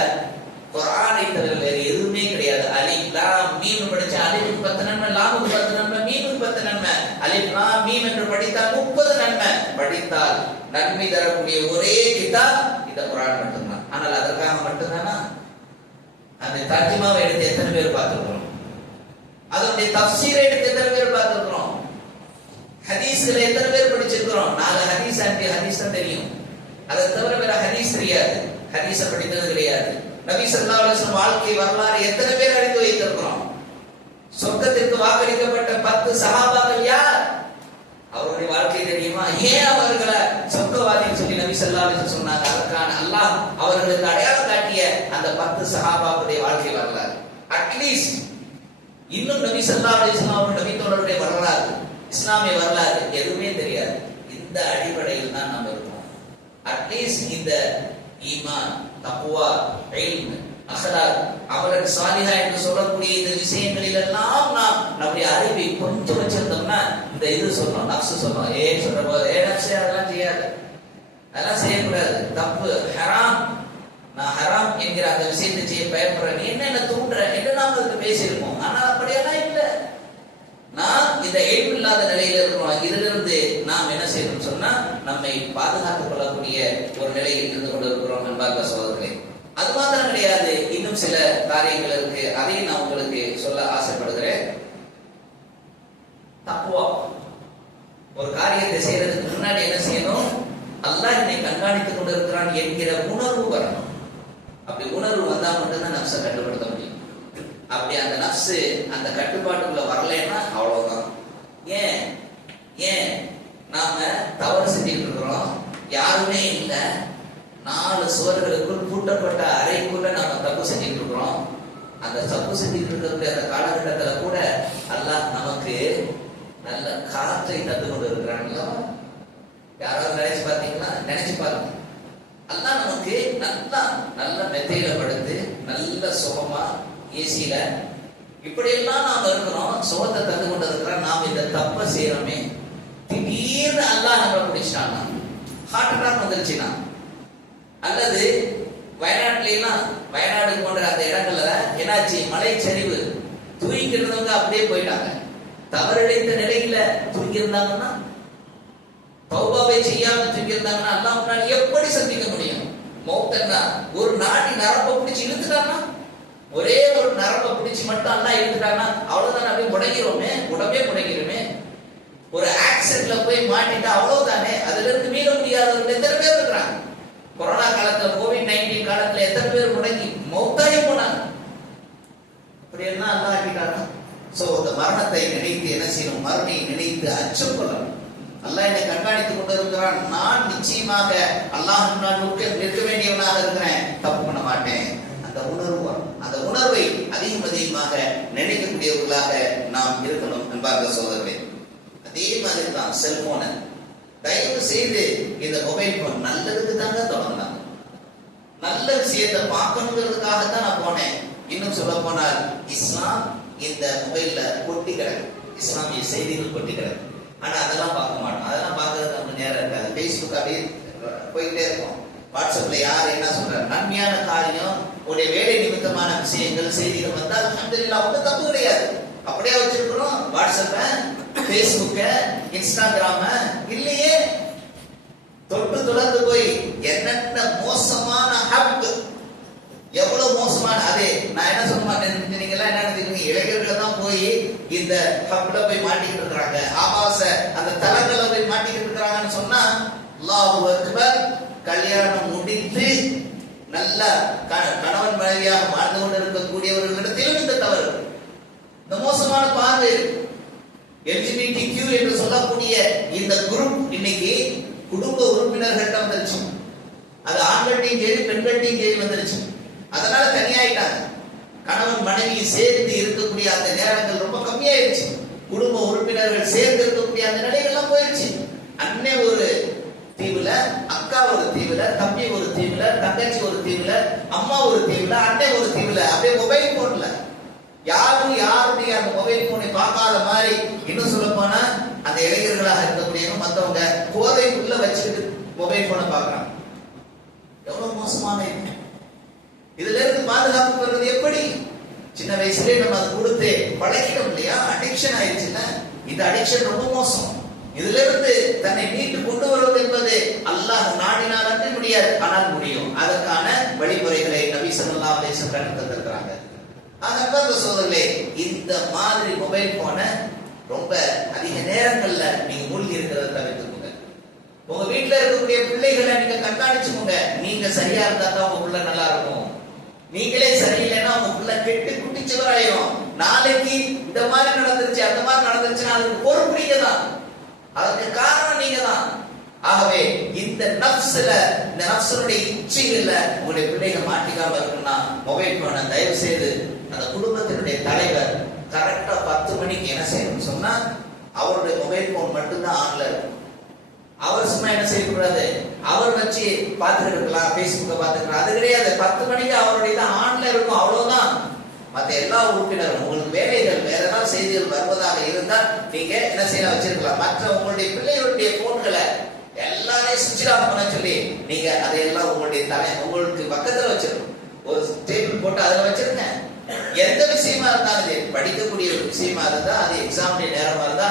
குர்ஆனை தவிர வேறு எதுவுமே கிடையாது. அலிஃப் லாம் மீம் படிச்சா அலிஃபுக்கு 10 நன்மை, லாமுக்கு 10 நன்மை, மீமுக்கு 10 நன்மை. அலிஃப் லாம் மீம் என்று படித்தால் 30 நன்மை. படித்தால் நன்மை தரக்கூடிய ஒரே கிதாப் இந்த குர்ஆன் மட்டும்தான். ஆனால் அதற்காக மட்டும்தானா? அந்த தர்ஜுமாவை எடுத்து எத்தனை பேர் பார்த்திருக்கிறோம்? அதனுடைய தஃப்சீரை எடுத்து எத்தனை பேர் பார்த்திருக்கிறோம்? ஹதீஸ்களை எத்தனை பேர் படிச்சிருக்கிறோம்? 4 ஹதீஸ், 5 ஹதீஸ் தான் தெரியும். அதை தவிர வேற ஹதீஸ் தெரியாது, ஹதீஸை படித்தது கிடையாது. நபி ஸல்லல்லாஹு அலைஹி வஸல்லம் வாழ்க்கை வரலாறு எத்தனை பேர் அறிந்து வைத்திருக்கிறோம்? சொர்க்கத்திற்கு வாக்களிக்கப்பட்ட 10 சஹாபாக்கள் யார்? அவருடைய வாழ்க்கை தெரியுமா? ஏன் அவர்களை சொர்க்கவாதின்னு சொல்லி நபி ஸல்லல்லாஹு அலைஹி வஸல்லம் சொன்னாங்க? அதற்கான அல்லாஹ் அவர்களுக்கு அடையாளம் காட்டிய அந்த 10 சஹாபாக்களுடைய வாழ்க்கை வரலாறு, அட்லீஸ்ட் இன்னும் நபி ஸல்லல்லாஹு அலைஹி வஸல்லம் அவருடைய நபித்தோழருடைய வரலாறு, இஸ்லாமிய வரலாறு எதுவுமே தெரியாது. இந்த அடிப்படையில் தான் நம்ம இருக்கோம். அட்லீஸ்ட் இந்த ஈமான், தக்வா, இல்ம், அஹ்லாக், அமலன் சாலிஹா என்று சொல்லக்கூடிய இந்த விஷயங்களில் எல்லாம் நாம் நம்முடைய அறிவை கொஞ்சம் வச்சிருந்தோம்னா இந்த இது சொன்னோம், நஃப்ஸ் சொன்னோம், சொல்ற போது நஃப்ஸ் அதெல்லாம் செய்யாது, அதெல்லாம் செய்யக்கூடாது, தப்பு, ஹராம், நான் ஹராம் என்கிற அந்த விஷயத்தை செய்ய பயப்படுறேன், நீ என்ன தூண்டுற என்று நாம் அதுக்கு பேசியிருப்போம். ஆனால் அப்படியெல்லாம் இல்லை. நாம் இந்த இல்ம் இல்லாத நிலையில இருக்கிறோம். இதிலிருந்து நாம் என்ன செய்யணும்னு சொன்னா நம்மை பாதுகாத்துக் கொள்ளக்கூடிய ஒரு நிலையில் இருந்து கொண்டு இருக்கிறோம் என்பார்ந்த சோதர்களே. அது மாத்திரம் கிடையாது, இன்னும் சில காரியங்கள் இருக்கு, அதையும் நான் உங்களுக்கு சொல்ல ஆசைப்படுகிறேன். தக்வா, ஒரு காரியத்தை செய்யறதுக்கு முன்னாடி என்ன செய்யணும், அல்லாஹ் என்னை கண்காணித்துக் கொண்டு இருக்கிறான் என்கிற உணர்வு வரணும். அப்படி உணர்வு வந்தா மட்டும்தான் நஃப்ஸை கட்டுப்படுத்த முடியும். அப்படி அந்த நஃப்ஸ் அந்த கட்டுப்பாட்டுக்குள்ள வரலைன்னா அவ்வளவுதான். ஏன் நாம தவறு செஞ்சுட்டு இருக்கிறோம், யாருமே இல்லை, 4 சுவர்களுக்குள் பூட்டப்பட்ட அறைக்குள்ள நாம தப்பு செஞ்சுட்டு இருக்கிறோம். அந்த தப்பு செஞ்சுட்டு இருக்கக்கூடிய அந்த காலகட்டத்துல கூட அல்லாஹ் நமக்கு நல்ல காற்றை தந்து கொண்டு இருக்கிறாங்களா? யாராவது நினைச்சு பார்த்தீங்களா? நினைச்சு பாருங்க. அல்லாஹ் நமக்கு நல்ல மெத்தையில படுத்து நல்ல சுகமா ஏசியில இப்படியெல்லாம் நாம இருக்கிறோம், சுகத்தை தந்து கொண்டு இருக்கிறோம். நாம் இந்த தப்பை செய்யறோமே, திடீர்னு அல்லாஹ் நம்மளை பிடிச்சிட்டாங்க, ஹார்ட் அட்டாக் வந்துருச்சுன்னா, அல்லது வயநாடு போன்ற அந்த இடங்கள்ல என்னாச்சு, மலைச்சரிவு, தூங்கிட்டு இருந்தவங்க அப்படியே போயிட்டாங்க. தவறிழைத்த நிலையில தூங்கி இருந்தாங்கன்னா, தௌபாவை செய்யாம தூங்கி இருந்தாங்கன்னா அல்லாஹ் முன்னாடி எப்படி சந்திக்க முடியும்? மௌத்தன்னா ஒரு நாடி நரம்பை பிடிச்சி இழுத்துட்டாங்கன்னா, ஒரே ஒரு நரம்பை பிடிச்சி மட்டும் அல்லாஹ் இழுத்துட்டாங்கன்னா அவ்வளவுதான், அப்படியே முடங்கிருவோமே, உடம்பே முடங்கிருமே. ஒரு ஆக்சிடென்ட்ல போய் மாட்டிட்டா அவ்வளவுதானே, அதுல இருந்து மீள முடியாதவர்கள் எத்தனை பேர் இருக்கிறாங்க? கொரோனா காலத்துல, COVID-19 காலத்துல எத்தனை பேர் முடங்கி மௌத்தாகி போனாங்க. இப்படி எல்லாம் அல்லாஹ் ஆக்கிட்டாங்க. சோ இந்த மரணத்தை நினைத்து என்ன செய்யணும், மரணை நினைத்து அச்சம் கொள்ளணும். அல்லாஹ் என்னை கண்காணித்துக் கொண்டு இருக்கிறான், நான் நிச்சயமாக அல்லாஹ் முன்னால் நிற்க வேண்டியவனாக இருக்கிறேன், தப்பு பண்ண மாட்டேன். அந்த உணர்வு வரும். அந்த உணர்வை அதிகமாக நினைக்கக்கூடியவர்களாக நாம் இருக்கணும் என்பார்கள் சோதரர்களே. அதே மாதிரி தான் செல்போனை தயவு செய்து, இந்த மொபைல் போன் நல்லதுக்கு தாங்க தொடங்கினாங்க, நல்ல விஷயத்தை பார்க்கணுங்கிறதுக்காகத்தான் நான் போனேன். இன்னும் சொல்ல போனால் இஸ்லாம் இந்த மொபைல்ல கொட்டி கிடக்கு, இஸ்லாமிய செய்திகள் கொட்டி கிடக்கு. ஆனா அதெல்லாம் பார்க்க மாட்டோம், அதெல்லாம் பார்க்கறது நமக்கு நேரம் இருக்காது. ஃபேஸ்புக் அப்படியே போயிட்டே இருக்கும், வாட்ஸ்அப்ல யார் என்ன சொல்றாரு, நன்மையான காரியம், உடைய வேலை நிமித்தமான விஷயங்கள், செய்திகள் வந்தால் அல்ஹம்துலில்லாஹ், ஒன்றும் தப்பு கிடையாது. அப்படியே வச்சிருக்கிறோம் வாட்ஸ்அப்ப, ஃபேஸ்புக்க, இன்ஸ்டாகிராம இல்லையே. தொட்டு தொடர்ந்து போய் என்னென்ன மோசமான ஹப், எவ்வளவு மோசமான, அதே நான் என்ன சொல்ல மாட்டேன், நீங்களா என்ன நினைக்கிறீங்க, இளைஞர்கள் தான் போய் இந்த ஹப்ல போய் மாட்டிக்கிட்டு இருக்கிறாங்க, ஆபாச அந்த தலங்களை போய் மாட்டிக்கிட்டு இருக்கிறாங்கன்னு சொன்னா, அல்லாஹு அக்பர். கல்யாணம் முடித்து நல்ல கணவன் மனைவியாக வாழ்ந்து கொண்டு இருக்கக்கூடியவர்களிடத்திலும் இந்த தவறு, இந்த மோசமான பார்வை. LGBTQ என்று சொல்லக்கூடிய இந்த குரூப் இன்னைக்கு குடும்ப உறுப்பினர்கள்ட்ட வந்துருச்சு. அது ஆண்கள்டையும் சரி பெண்கள்டையும் சரி வந்துருச்சு. அதனால தனியாயிட்டாங்க. கணவன் மனைவி சேர்ந்து இருக்கக்கூடிய அந்த நேரங்கள் ரொம்ப கம்மியாயிருச்சு. குடும்ப உறுப்பினர்கள் சேர்ந்து இருக்கக்கூடிய அந்த நிலைகள்லாம் போயிடுச்சு. அண்ணே ஒரு தீவுல, அக்கா ஒரு தீவுல, தம்பி ஒரு தீவுல, தங்கச்சி ஒரு தீவுல, அம்மா ஒரு தீவுல, அண்ணே ஒரு தீவுல, அப்படியே மொபைல் போன்ல யாரும் யாருடைய அந்த மொபைல் போனை பார்க்காத மாதிரி. இன்னும் சொல்ல போனா அந்த இளைஞர்களாக இருக்கக்கூடிய மற்றவங்க போதைக்குள்ள வச்சுக்கிட்டு மொபைல் போனை பார்க்கறாங்க. எவ்வளவு மோசமான இது. இதுல இருந்து பாதுகாப்பு பெறுவது எப்படி? சின்ன வயசுலயே நம்ம அதை கொடுத்து பழகிட்டோம் இல்லையா, அடிக்ஷன் ஆயிடுச்சுல்ல. இந்த அடிக்ஷன் ரொம்ப மோசம். இதுல இருந்து தன்னை மீட்டு கொண்டு வருவது என்பது அல்லாஹ் நாடினால் அன்றி முடியாது, ஆனால் முடியும். அதற்கான வழிமுறைகளை நபி ஸல்லல்லாஹு அலைஹி வஸல்லம் கற்றுத் தந்திருக்கிறாங்க. அன்பார்ந்த சகோதரர்களே, இந்த மாதிரி மொபைல் போனை ரொம்ப அதிக நேரங்கள்ல நீங்க மூழ்கி இருக்கிறத தவிர்த்துக்கோங்க. உங்க வீட்டுல இருக்கக்கூடிய பிள்ளைகளை நீங்க கண்காணிச்சுக்கோங்க. நீங்க சரியா இருந்தா தான் உங்க பிள்ளை நல்லா இருக்கும். நீங்களே சரியில்லைன்னா உங்க பிள்ளை கெட்டு குட்டிச்சுவராயிரும். நாளைக்கு இந்த மாதிரி நடந்துருச்சு அந்த மாதிரி நடந்துருச்சுன்னா அதுக்கு பொறுப்பு நீங்க தான், அதுக்கு காரணம் நீங்க தான். ஆகவே இந்த நஃப்ஸ்ல, இந்த நஃப்ஸுடைய இச்சைகள்ல உங்களுடைய பிள்ளைகள் மாட்டிக்காம இருக்குன்னா மொபைல் போனை தயவு செய்து அந்த குடும்பத்தினுடைய தலைவர் கரெக்டா 10 மணிக்கு என்ன செய்யணும்னு சொன்னா அவருடைய மொபைல் போன் மட்டும்தான் ஆன்ல இருக்கும். அவர் சும்மா என்ன செய்யக்கூடாது, அவர் வச்சு பார்த்துட்டு இருக்கலாம், பேஸ்புக்கை பார்த்துக்கலாம். அது கிடையாது. 10 மணிக்கு அவருடைய ஆன்ல இருக்கும், அவ்வளவுதான். மற்ற எல்லா உறுப்பினரும் உங்களுக்கு வேலைகள் வேற ஏதாவது செய்திகள் வருவதாக இருந்தால் நீங்க என்ன செய்ய வச்சிருக்கலாம். மற்ற உங்களுடைய பிள்ளைகளுடைய போன்களை எல்லாரையும் சுவிட்ச் ஆஃப் பண்ண சொல்லி நீங்க அதையெல்லாம் உங்களுடைய உங்களுக்கு பக்கத்துல வச்சிருக்கணும். ஒரு டேபிள் போட்டு அதுல வச்சிருங்க. எந்த விஷயமா இருந்தாலும் சரி, படிக்கக்கூடிய ஒரு விஷயமா இருந்தா, அது எக்ஸாமுடைய நேரமா இருந்தா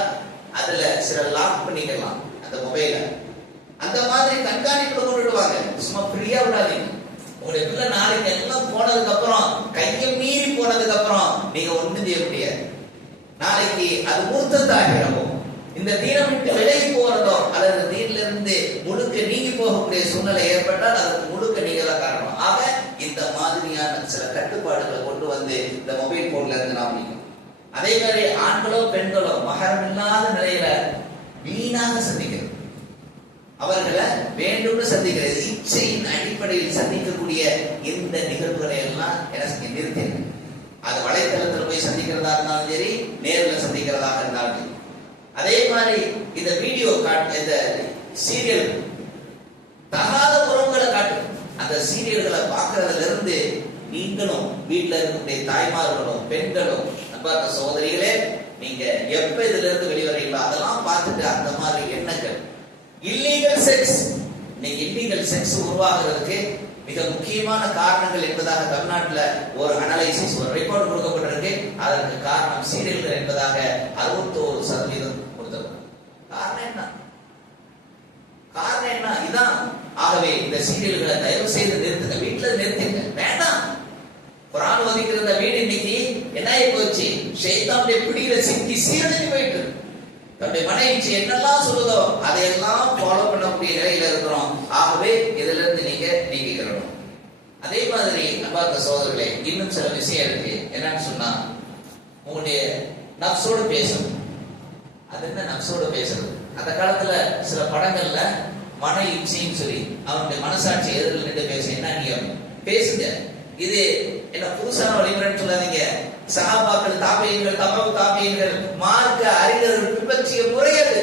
அதுல சில லாக் பண்ணிக்கலாம் அந்த மொபைல. அந்த மாதிரி கண்காணிப்புல கொண்டுட்டு வாங்க. சும்மா ஃப்ரீயா விடாதீங்க. உங்களுடைய பிள்ளை நாளைக்கு எல்லாம் போனதுக்கு அப்புறம், கையை மீறி போனதுக்கு அப்புறம் நீங்க ஒண்ணும் செய்ய முடியாது. நாளைக்கு அது மூர்த்தத்தாகிறோம், இந்த தீனம் விட்டு விலகி போறதோ அல்லது தீனில இருந்து முழுக்க நீங்கி போகக்கூடிய சூழ்நிலை ஏற்பட்டால் அதற்கு முழுக்க நீங்க தான் காரணம். ஆக இந்த மாதிரியான சில கட்டுப்பாடுகளை கொண்டு வந்து இந்த மொபைல் போன்ல இருந்து நாம் நீக்கணும். அதே மாதிரி ஆண்களோ பெண்களோ மகரம் இல்லாத நிலையில வீணாக சந்திக்கிறது, அவர்களை வேண்டும்னு சந்திக்கிறது, இச்சையின் அடிப்படையில் சந்திக்கக்கூடிய இந்த நிகழ்வுகளை எல்லாம் என்ன நிறுத்திடுங்க. அது வலைத்தளத்தில் போய் சந்திக்கிறதா இருந்தாலும் சரி, நேரில் சந்திக்கிறதாக இருந்தாலும் சரி. அதே மாதிரி இந்த வீடியோ காட்டு, இந்த சீரியல் தகாத உறவுகளை காட்டு. அந்த சீரியல்களை பார்க்கறதுல இருந்து நீங்களும் வீட்டில் இருக்கக்கூடிய தாய்மார்களும் பெண்களும் அன்பார்ந்த சகோதரிகளே, நீங்க எப்ப இதுல இருந்து வெளிவரீங்களோ அதெல்லாம் பார்த்துட்டு அந்த மாதிரி எண்ணங்கள். இல்லீகல் செக்ஸ், இன்னைக்கு இல்லீகல் செக்ஸ் உருவாகிறதுக்கு மிக முக்கியமான காரணங்கள் என்பதாக தமிழ்நாட்டில் ஒரு அனலைசிஸ், ஒரு ரிப்போர்ட் கொடுக்கப்பட்டிருக்கு. அதற்கு காரணம் சீரியல்கள் என்பதாக 61% கொடுத்தது. காரணம் என்ன? காரணம் என்ன? இதான். ஆகவே இந்த சீரியல்களை தயவு செய்து நிறுத்துங்க, வீட்டுல நிறுத்துங்க, வேண்டாம். குர்ஆன் ஓதிக்கிற இந்த வீடு இன்னைக்கு என்ன ஆகி போச்சு? ஷைத்தானுடைய பிடியில சிக்கி சீரழிஞ்சு போயிட்டு, தன்னுடைய மனைவி என்னெல்லாம் சொல்லுதோ அதையெல்லாம் ஃபாலோ பண்ணக்கூடிய நிலையில இருக்கிறோம். ஆகவே இதுல இருந்து நீங்க நீக்கிக்கிறோம். அதே மாதிரி அன்பார்ந்த சகோதரர்களே, இன்னும் சில விஷயம் இருக்கு. என்னன்னு சொன்னா, உங்களுடைய நப்சோட பேசணும். அது என்ன நப்சோட பேசுறது? அந்த காலத்துல சில படங்கள்ல மன இச்சைன்னு சொல்லி அவனுடைய மனசாட்சி எதிரில் நின்று பேச என்ன நீங்க பேசுங்க. இது என்ன புதுசான வழிமுறைன்னு சொல்லாதீங்க. சஹாபாக்கள், தாபியீன்கள், தபவு தாபியீன்கள், மார்க்க அறிஞர்கள் பின்பற்றிய முறை அது.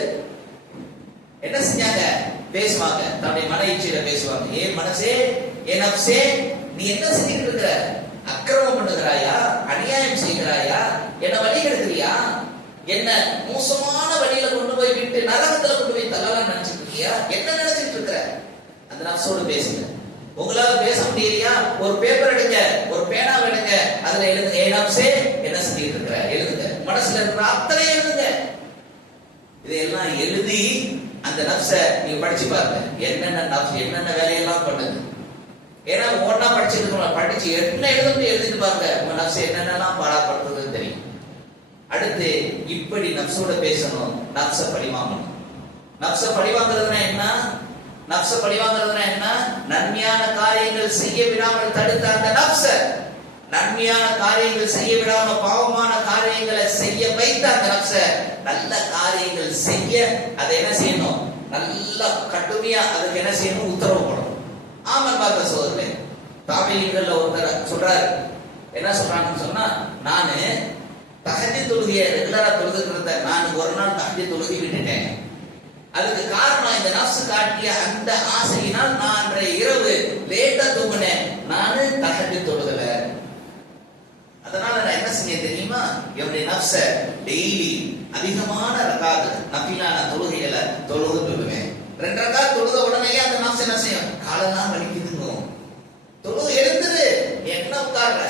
என்ன செஞ்சாங்க? பேசுவாங்க, தன்னுடைய மன இச்சையில பேசுவாங்க. ஏ மனசே, ஏ நப்சே, நீ என்ன செஞ்சுட்டு இருக்கிற? அக்கிரமம் பண்ணுகிறாயா? அநியாயம் செய்கிறாயா? என்ன வழி கெடுக்கிறியா? என்ன மோசமான வழியில கொண்டு போய் விட்டு நரகத்துல கொண்டு போய் தள்ளலாம் நினைச்சிட்டு இருக்கியா? என்ன நினைச்சிட்டு இருக்கிற? அந்த நப்சோடு பேசுங்க. உங்களால பேச முடியலையா? ஒரு பேப்பர் எடுங்க, ஒரு பேனா எடுங்க, அதுல எழுதுங்க, ஏ நப்சே என்ன செஞ்சுட்டு இருக்கிற எழுதுங்க. மனசுல இருக்கிற அத்தனை எழுதுங்க. இதையெல்லாம் எழுதி அந்த நப்ச நீங்க படிச்சு பாருங்க. என்னென்ன நப்ஸ் என்னென்ன வேலையெல்லாம் பண்ணுது. ஏன்னா ஒன்னா படிச்சிருக்கோம், படிச்சு என்ன எழுதிட்டு பாருங்க, உங்க நப்ச என்னென்னலாம் பாடாப்படுத்துதுன்னு தெரியும். அடுத்து இப்படி நப்சோட பேசணும், நப்ச பழிவாங்கணும். நப்ச பழிவாங்கிறதுனா என்ன? நப்ச பழிவாங்கிறதுனா என்ன? நன்மையான காரியங்கள் செய்ய விடாமல் தடுத்த அந்த நப்ச, நன்மையான காரியங்கள் செய்ய விடாமல் பாவமான காரியங்களை செய்ய வைத்த அந்த நப்ச, நல்ல காரியங்கள் செய்ய அதை என்ன செய்யணும்? நல்ல கடுமையா அதுக்கு என்ன செய்யணும்? உத்தரவு போடணும். ஆமன் பார்த்த சோதரே, தாபியீன்கள்ல ஒருத்தர் சொல்றாரு. என்ன சொல்றாங்கன்னு சொன்னா, நானு தஹஜ்ஜுத் தொழுகையை ரெகுலரா தொழுதுட்டு இருந்தேன், நான் ஒரு நாள் தஹஜ்ஜுத் தொழுகை விட்டுட்டேன். அதுக்கு காரணம் இந்த நப்சு காட்டிய அந்த ஆசையினால் நான் அன்றைய இரவு லேட்டா தூங்கினேன், நானு தஹஜ்ஜுத் தொழுகல. அதனால நான் என்ன செஞ்சேன் தெரியுமா? என்னுடைய நப்ச டெய்லி அதிகமான ரகாத் நஃபிலான தொழுகைகளை தொழுவேன். 2 ரகாத் தொழுத உடனே அந்த நப்ச என்ன செய்யும்? காலெல்லாம் வலிக்குதுங்க, தொழுது எழுந்துரு, என்ன உட்கார்ற,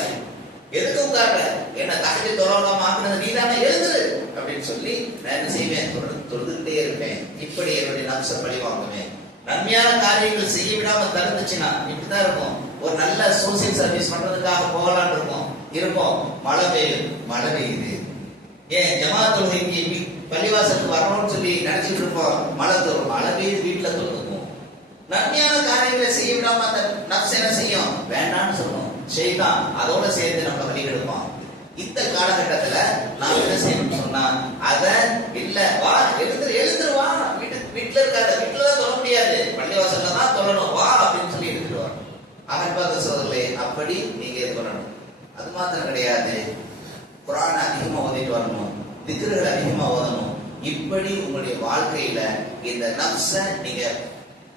எதுக்கு உட்கார்ற, என்ன தஹஜ்ஜுத் தொழாம ஆக்குனது நீதானே, எழுந்துரு அப்படின்னு சொல்லி நான் என்ன செய்வேன்? தொழுதுகிட்டே இருப்பேன். இப்படி என்னுடைய நப்ச பழிவாங்குவேன். நன்மையான காரியங்கள் செய்ய விடாம தடுத்துச்சுன்னா இப்படிதான் இருக்கும். ஒரு நல்ல சோசியல் சர்வீஸ் பண்றதுக்காக போகலான்னு இருப்போம், மழை பெய்யுது. ஏன் ஜமாத் தொழுகைக்கு பள்ளிவாசலுக்கு வரணும்னு சொல்லி நினைச்சிட்டு இருப்போம், மழை பெய்யுது, வீட்டுல தொழுதுக்கும். நன்மையான காரியங்களை செய்ய விடாம அந்த நப்ச என்ன செய்யும்? வேண்டான்னு சொல்லும். ஷைத்தான் அதோட சேர்ந்து நம்ம வழி கெடுப்பான். இந்த காலகட்டத்துல நான் என்ன செய்யணும்னு சொன்னா, அத இல்ல, வா எழுந்துரு வா, வீட்டுல இருக்காது, வீட்டுலதான் தொழ முடியாது, பள்ளிவாசல்ல தான் தொழணும், வா அப்படின்னு சொல்லி எழுந்துருவார். அகன்பாத சோதரர்களே, அப்படி நீங்க இது பண்ணணும். அது மாத்திரம் கிடையாது, குர்ஆனை அதிகமா ஓதிட்டு வரணும், திக்ருகளை அதிகமா ஓதணும். இப்படி உங்களுடைய வாழ்க்கையில இந்த நப்ச நீங்க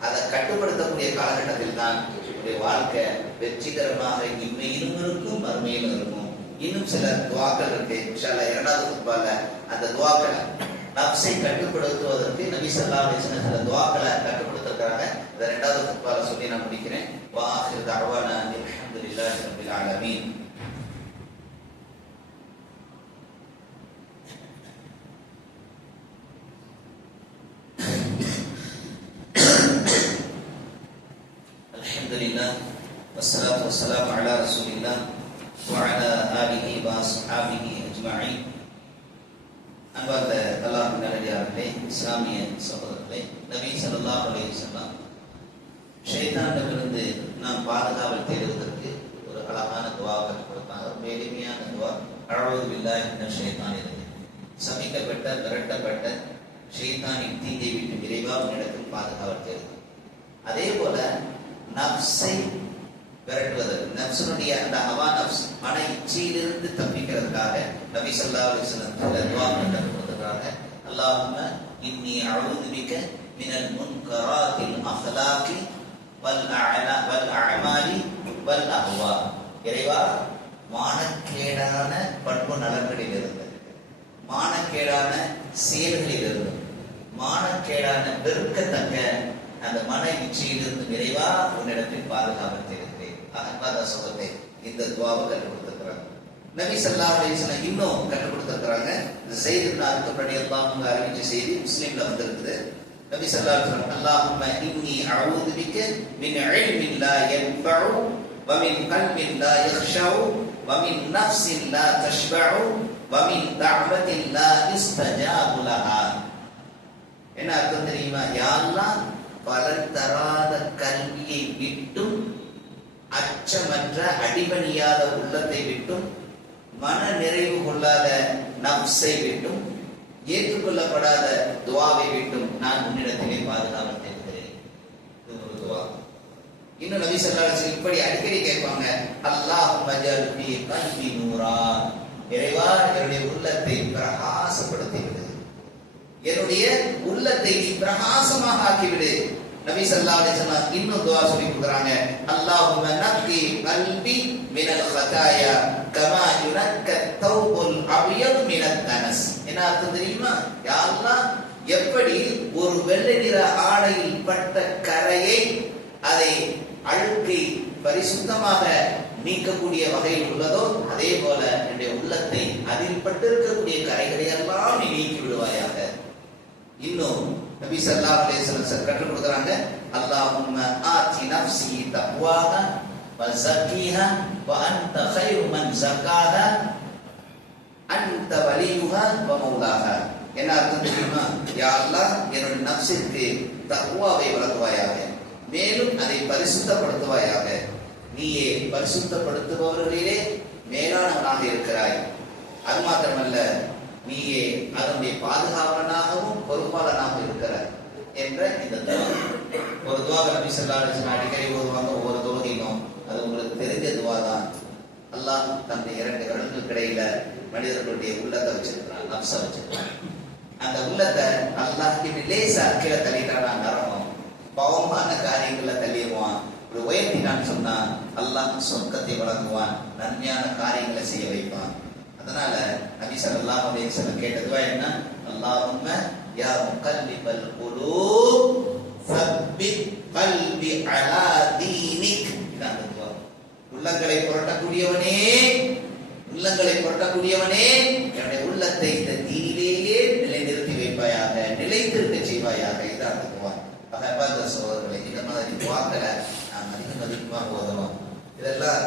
அதை கட்டுப்படுத்தக்கூடிய காலகட்டத்தில் தான் உங்களுடைய வாழ்க்கை வெற்றிகரமாக இம்மையிலும் இருக்கும் மறுமையிலும் இருக்கும். இன்னும் சில துவாக்கள் இருக்கு. இன்ஷா அல்லாஹ் இரண்டாவது குத்பால அந்த துவாக்களை நப்சை கட்டுப்படுத்துவதற்கு நபி ஸல்லல்லாஹு அலைஹி வஸல்லம் சில துவாக்களை கட்டுப்படுத்திருக்காங்க. இதை இரண்டாவது குத்பால சொல்லி நான் முடிக்கிறேன். வா ஆகிரு தஅவானா அல்ஹம்துலில்லாஹி ரப்பில் ஆலமீன். அல்ஹம்துலில்லாஹ் வஸ்ஸலாத்து வஸ்ஸலாமு அலா ரசூலில்லாஹ் வ அலா ஆலிஹி வ அஸ்ஹாபிஹி அஜ்மஈன். அன்பார்ந்த அல்லாஹ்வின் நல்லடியார்களே, இஸ்லாமிய சகோதரர்களே, நபி ஸல்லல்லாஹு அலைஹி வஸல்லம் ஷைத்தானிடமிருந்து நாம் பாதுகாவல் தேடுவதற்கு ஒரு அழகான துவா கற்றுக் கொடுத்தாங்க. ஒரு எளிமையான துவா. அஊது பில்லாஹி மினஷ் ஷைத்தானிர் ரஜீம். சபிக்கப்பட்ட விரட்டப்பட்ட ஷைத்தானின் தீங்கை விட்டு விரைவாக உன்னிடத்தில் பாதுகாவல் தேடுது. அதே போல நப்சை விரட்டுவதற்கு, நப்சுடைய அந்த ஹவா நப்ஸ் மன இச்சையிலிருந்து தப்பிக்கிறதுக்காக நபி ஸல்லல்லாஹு அலைஹி வஸல்லம் துஆ கொடுத்திருக்காங்க. அல்லாஹும்ம இன்னி அஊது பிக மினல் முன்கராத்தில் அஹ்லாகி வல் அஅமாலி வல் அஹ்வா. இறைவா, மானக்கேடான பண்பு நலன்களிலிருந்து, மானக்கேடான செயல்களிலிருந்து, மானக்கேடான வெறுக்கத்தக்க அந்த மன இச்சையிலிருந்து விரைவா உன்னிடத்தில் பாதுகாவல் தேடுகிறேன். அன்பார்ந்த சகோதரர்களே, இந்த துஆவை கற்றுக் கொடுத்திருக்கிறாங்க. நபி ஸல்லல்லாஹு அலைஹி வஸல்லம் இன்னும் கற்றுக் கொடுத்திருக்கிறாங்க. ஸைத் இப்னு அர்கம் ரலியல்லாஹு அன்ஹு அறிவிச்ச செய்தி முஸ்லிம்ல வந்திருக்குது. நபி ஸல்லல்லாஹு அலைஹி வஸல்லம் அல்லாஹும்ம இன்னி அஊது பிக மின் இல்மின் லா யன்ஃபஉ வ மின் கல்பின் லா யக்ஷஉ வ மின் நஃப்ஸின் லா தஷ்பஉ வ மின் தஅவத்தின் லா யுஸ்தஜாபு லஹா. என்ன அர்த்தம் தெரியுமா? யா அல்லாஹ், பலன் தராத கல்வியை விட்டும், அச்சமற்ற அடிபணியாத உள்ளத்தை விட்டும், மன நிறைவு கொள்ளாத நப்சை விட்டும், ஏற்றுக்கொள்ளப்படாத துவாவை விட்டும் நான் உன்னிடத்திலே பாதுகாவல் தேடுகிறேன். இது ஒரு துவா. இன்னும் நபி ஸல்லல்லாஹு அலைஹி வஸல்லம் இப்படி அடிக்கடி கேட்பாங்க. அல்லாஹும்ம ஜஅல் ஃபீ கல்பி நூரா. இறைவா, என்னுடைய உள்ளத்தை பிரகாசப்படுத்தி விடு, என்னுடைய உள்ளத்தை பிரகாசமாக ஆக்கிவிடு. நபி ஸல்லல்லாஹு அலைஹி வஸல்லம் இன்னும் துஆ சொல்லி கொடுக்குறாங்க. அல்லாஹும்ம நக்கி கல்பி மினல் ஹதாயா கமா யுனக்க தௌபுல் அபியத் மினத் தனஸ். என்ன அர்த்தம் தெரியுமா? யா அல்லாஹ், எப்படி ஒரு வெள்ளை நிற ஆடையில் பட்ட கரையை, அதை அழுக்கை பரிசுத்தமாக நீக்கக்கூடிய வகையில் உள்ளதோ, அதே போல என்னுடைய உள்ளத்தை அதில் பட்டிருக்கக்கூடிய கரைகளை எல்லாம் நீ நீக்கி விடுவாயாக. இன்னும் நபி ஸல்லல்லாஹு அலைஹி வஸல்லம் கற்றுக் கொடுக்குறாங்க. அல்லாஹும்ம ஆதி நஃப்ஸி தக்வாஹா வ ஸக்கீஹா வ அன்த கைரு மன் ஸக்காஹா அன்த வலியுஹா வ மௌலாஹா. என்ன அர்த்தம் தெரியுமா? யா அல்லாஹ், என்னுடைய நஃப்ஸிற்கு தக்வாவை வழங்குவாயாக, மேலும் அதை பரிசுத்தப்படுத்துவாயாக. நீயே பரிசுத்தப்படுத்துபவர்களிலே மேலானவனாக இருக்கிறாய். அது மாத்திரமல்ல, நீயே அதனுடைய பாதுகாவலனாகவும் பொறுப்பாளனாக இருக்கிறார் என்ற இந்த துவா. ஒரு துவா நபி ஸல்லல்லாஹு அலைஹி வஸல்லம் அடிக்கடி ஓதுவாங்க. ஒவ்வொரு தொழுகையிலும் அது உங்களுக்கு தெரிஞ்ச துவா தான். அல்லாஹ் தன்னுடைய இரண்டு விரல்களுக்கு இடையில மனிதர்களுடைய உள்ளத்தை வச்சிருக்கிறான், நப்ச வச்சிருக்கிறான். அந்த உள்ளத்தை அல்லாஹ் லேசா கீழே தள்ளிட்டான். நரகம் பாவமான காரியங்களை தள்ளிடுவான். இப்படி உயர்த்தினான்னு சொன்னா அல்லாஹ் சொர்க்கத்தை வழங்குவான், நன்மையான காரியங்களை செய்ய வைப்பான். அதனால நபி ஸல்லல்லாஹு அலைஹி வஸல்லம் கேட்டதுவா என்ன? அல்லாஹும்ம யா முகல்லிபல் குலூப் சப்பித் கல்பி அலா தீனிக். இதான் துவா. உள்ளங்களை புரட்டக்கூடியவனே, உள்ளங்களை புரட்டக்கூடியவனே, என்னுடைய உள்ளத்தை இந்த தீனிலேயே நிலைநிறுத்தி வைப்பாயாக, நிலைத்திருக்க செய்வாயாக. இதான் துவா. அன்பார்ந்த சகோதரர்களே, இந்த மாதிரி துவாக்களை நாம் அதிகமாக ஓதணும். இதெல்லாம்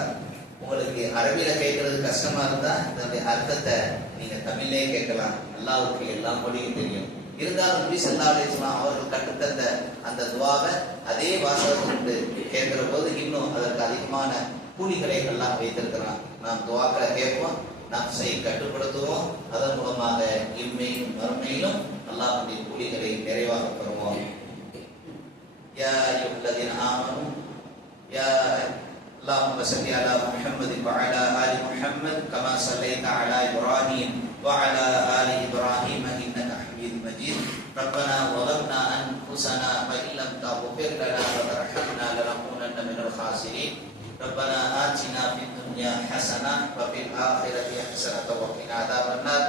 உங்களுக்கு அரபியில கேட்கறது கஷ்டமா இருந்தா இதனுடைய அர்த்தத்தை நீங்க தமிழ்லே கேட்கலாம். அல்லாஹ்வுக்கு எல்லா மொழியும் தெரியும். இருந்தாலும் நபி ஸல்லல்லாஹு அலைஹி வஸல்லம் அவர்கள் கற்றுத்தந்த அந்த துஆவை அதே வாசகத்தை கேட்கிற போது இன்னும் அதற்கு அதிகமான கூலிகளை எல்லாம் வைத்திருக்கிறான். நாம் துஆக்களை கேட்போம், நப்சை கட்டுப்படுத்துவோம், அதன் மூலமாக இம்மையிலும் மறுமையிலும் அல்லாஹ்வுடைய கூலிகளை நிறைவாக பெறுவோம். யா அய்யுஹல்லதீன ஆமனூ யா اللهم صل على محمد وعلى آل محمد كما صليت على إبراهيم وعلى آل إبراهيم إنك حميد مجيد. ربنا ظلمنا أنفسنا أنفسنا وإن لم تغفر لنا وترحمنا لنكونن من الخاسرين ربنا آتنا في الدنيا حسنة وفي الآخرة حسنة وقنا عذاب النار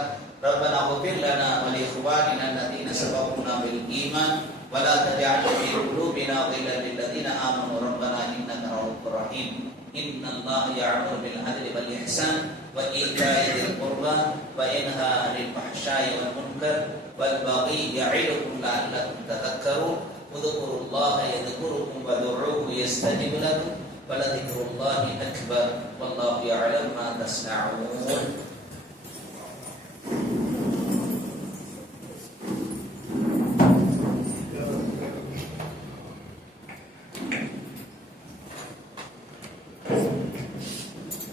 ربنا اغفر لنا ولإخواننا الذين سبقونا بالإيمان ولا تجعل في قلوبنا غلا للذين آمنوا ربنا إنك رؤوف رحيم إن الله يأمر بالعدل والإحسان وإيتاء ذي القربى وينهى عن الفحشاء والمنكر والبغي يعظكم لعلكم تذكرون اذكروا الله يذكركم وادعوه يستجب لكم ولذكر الله أكبر والله يعلم ما تصنعون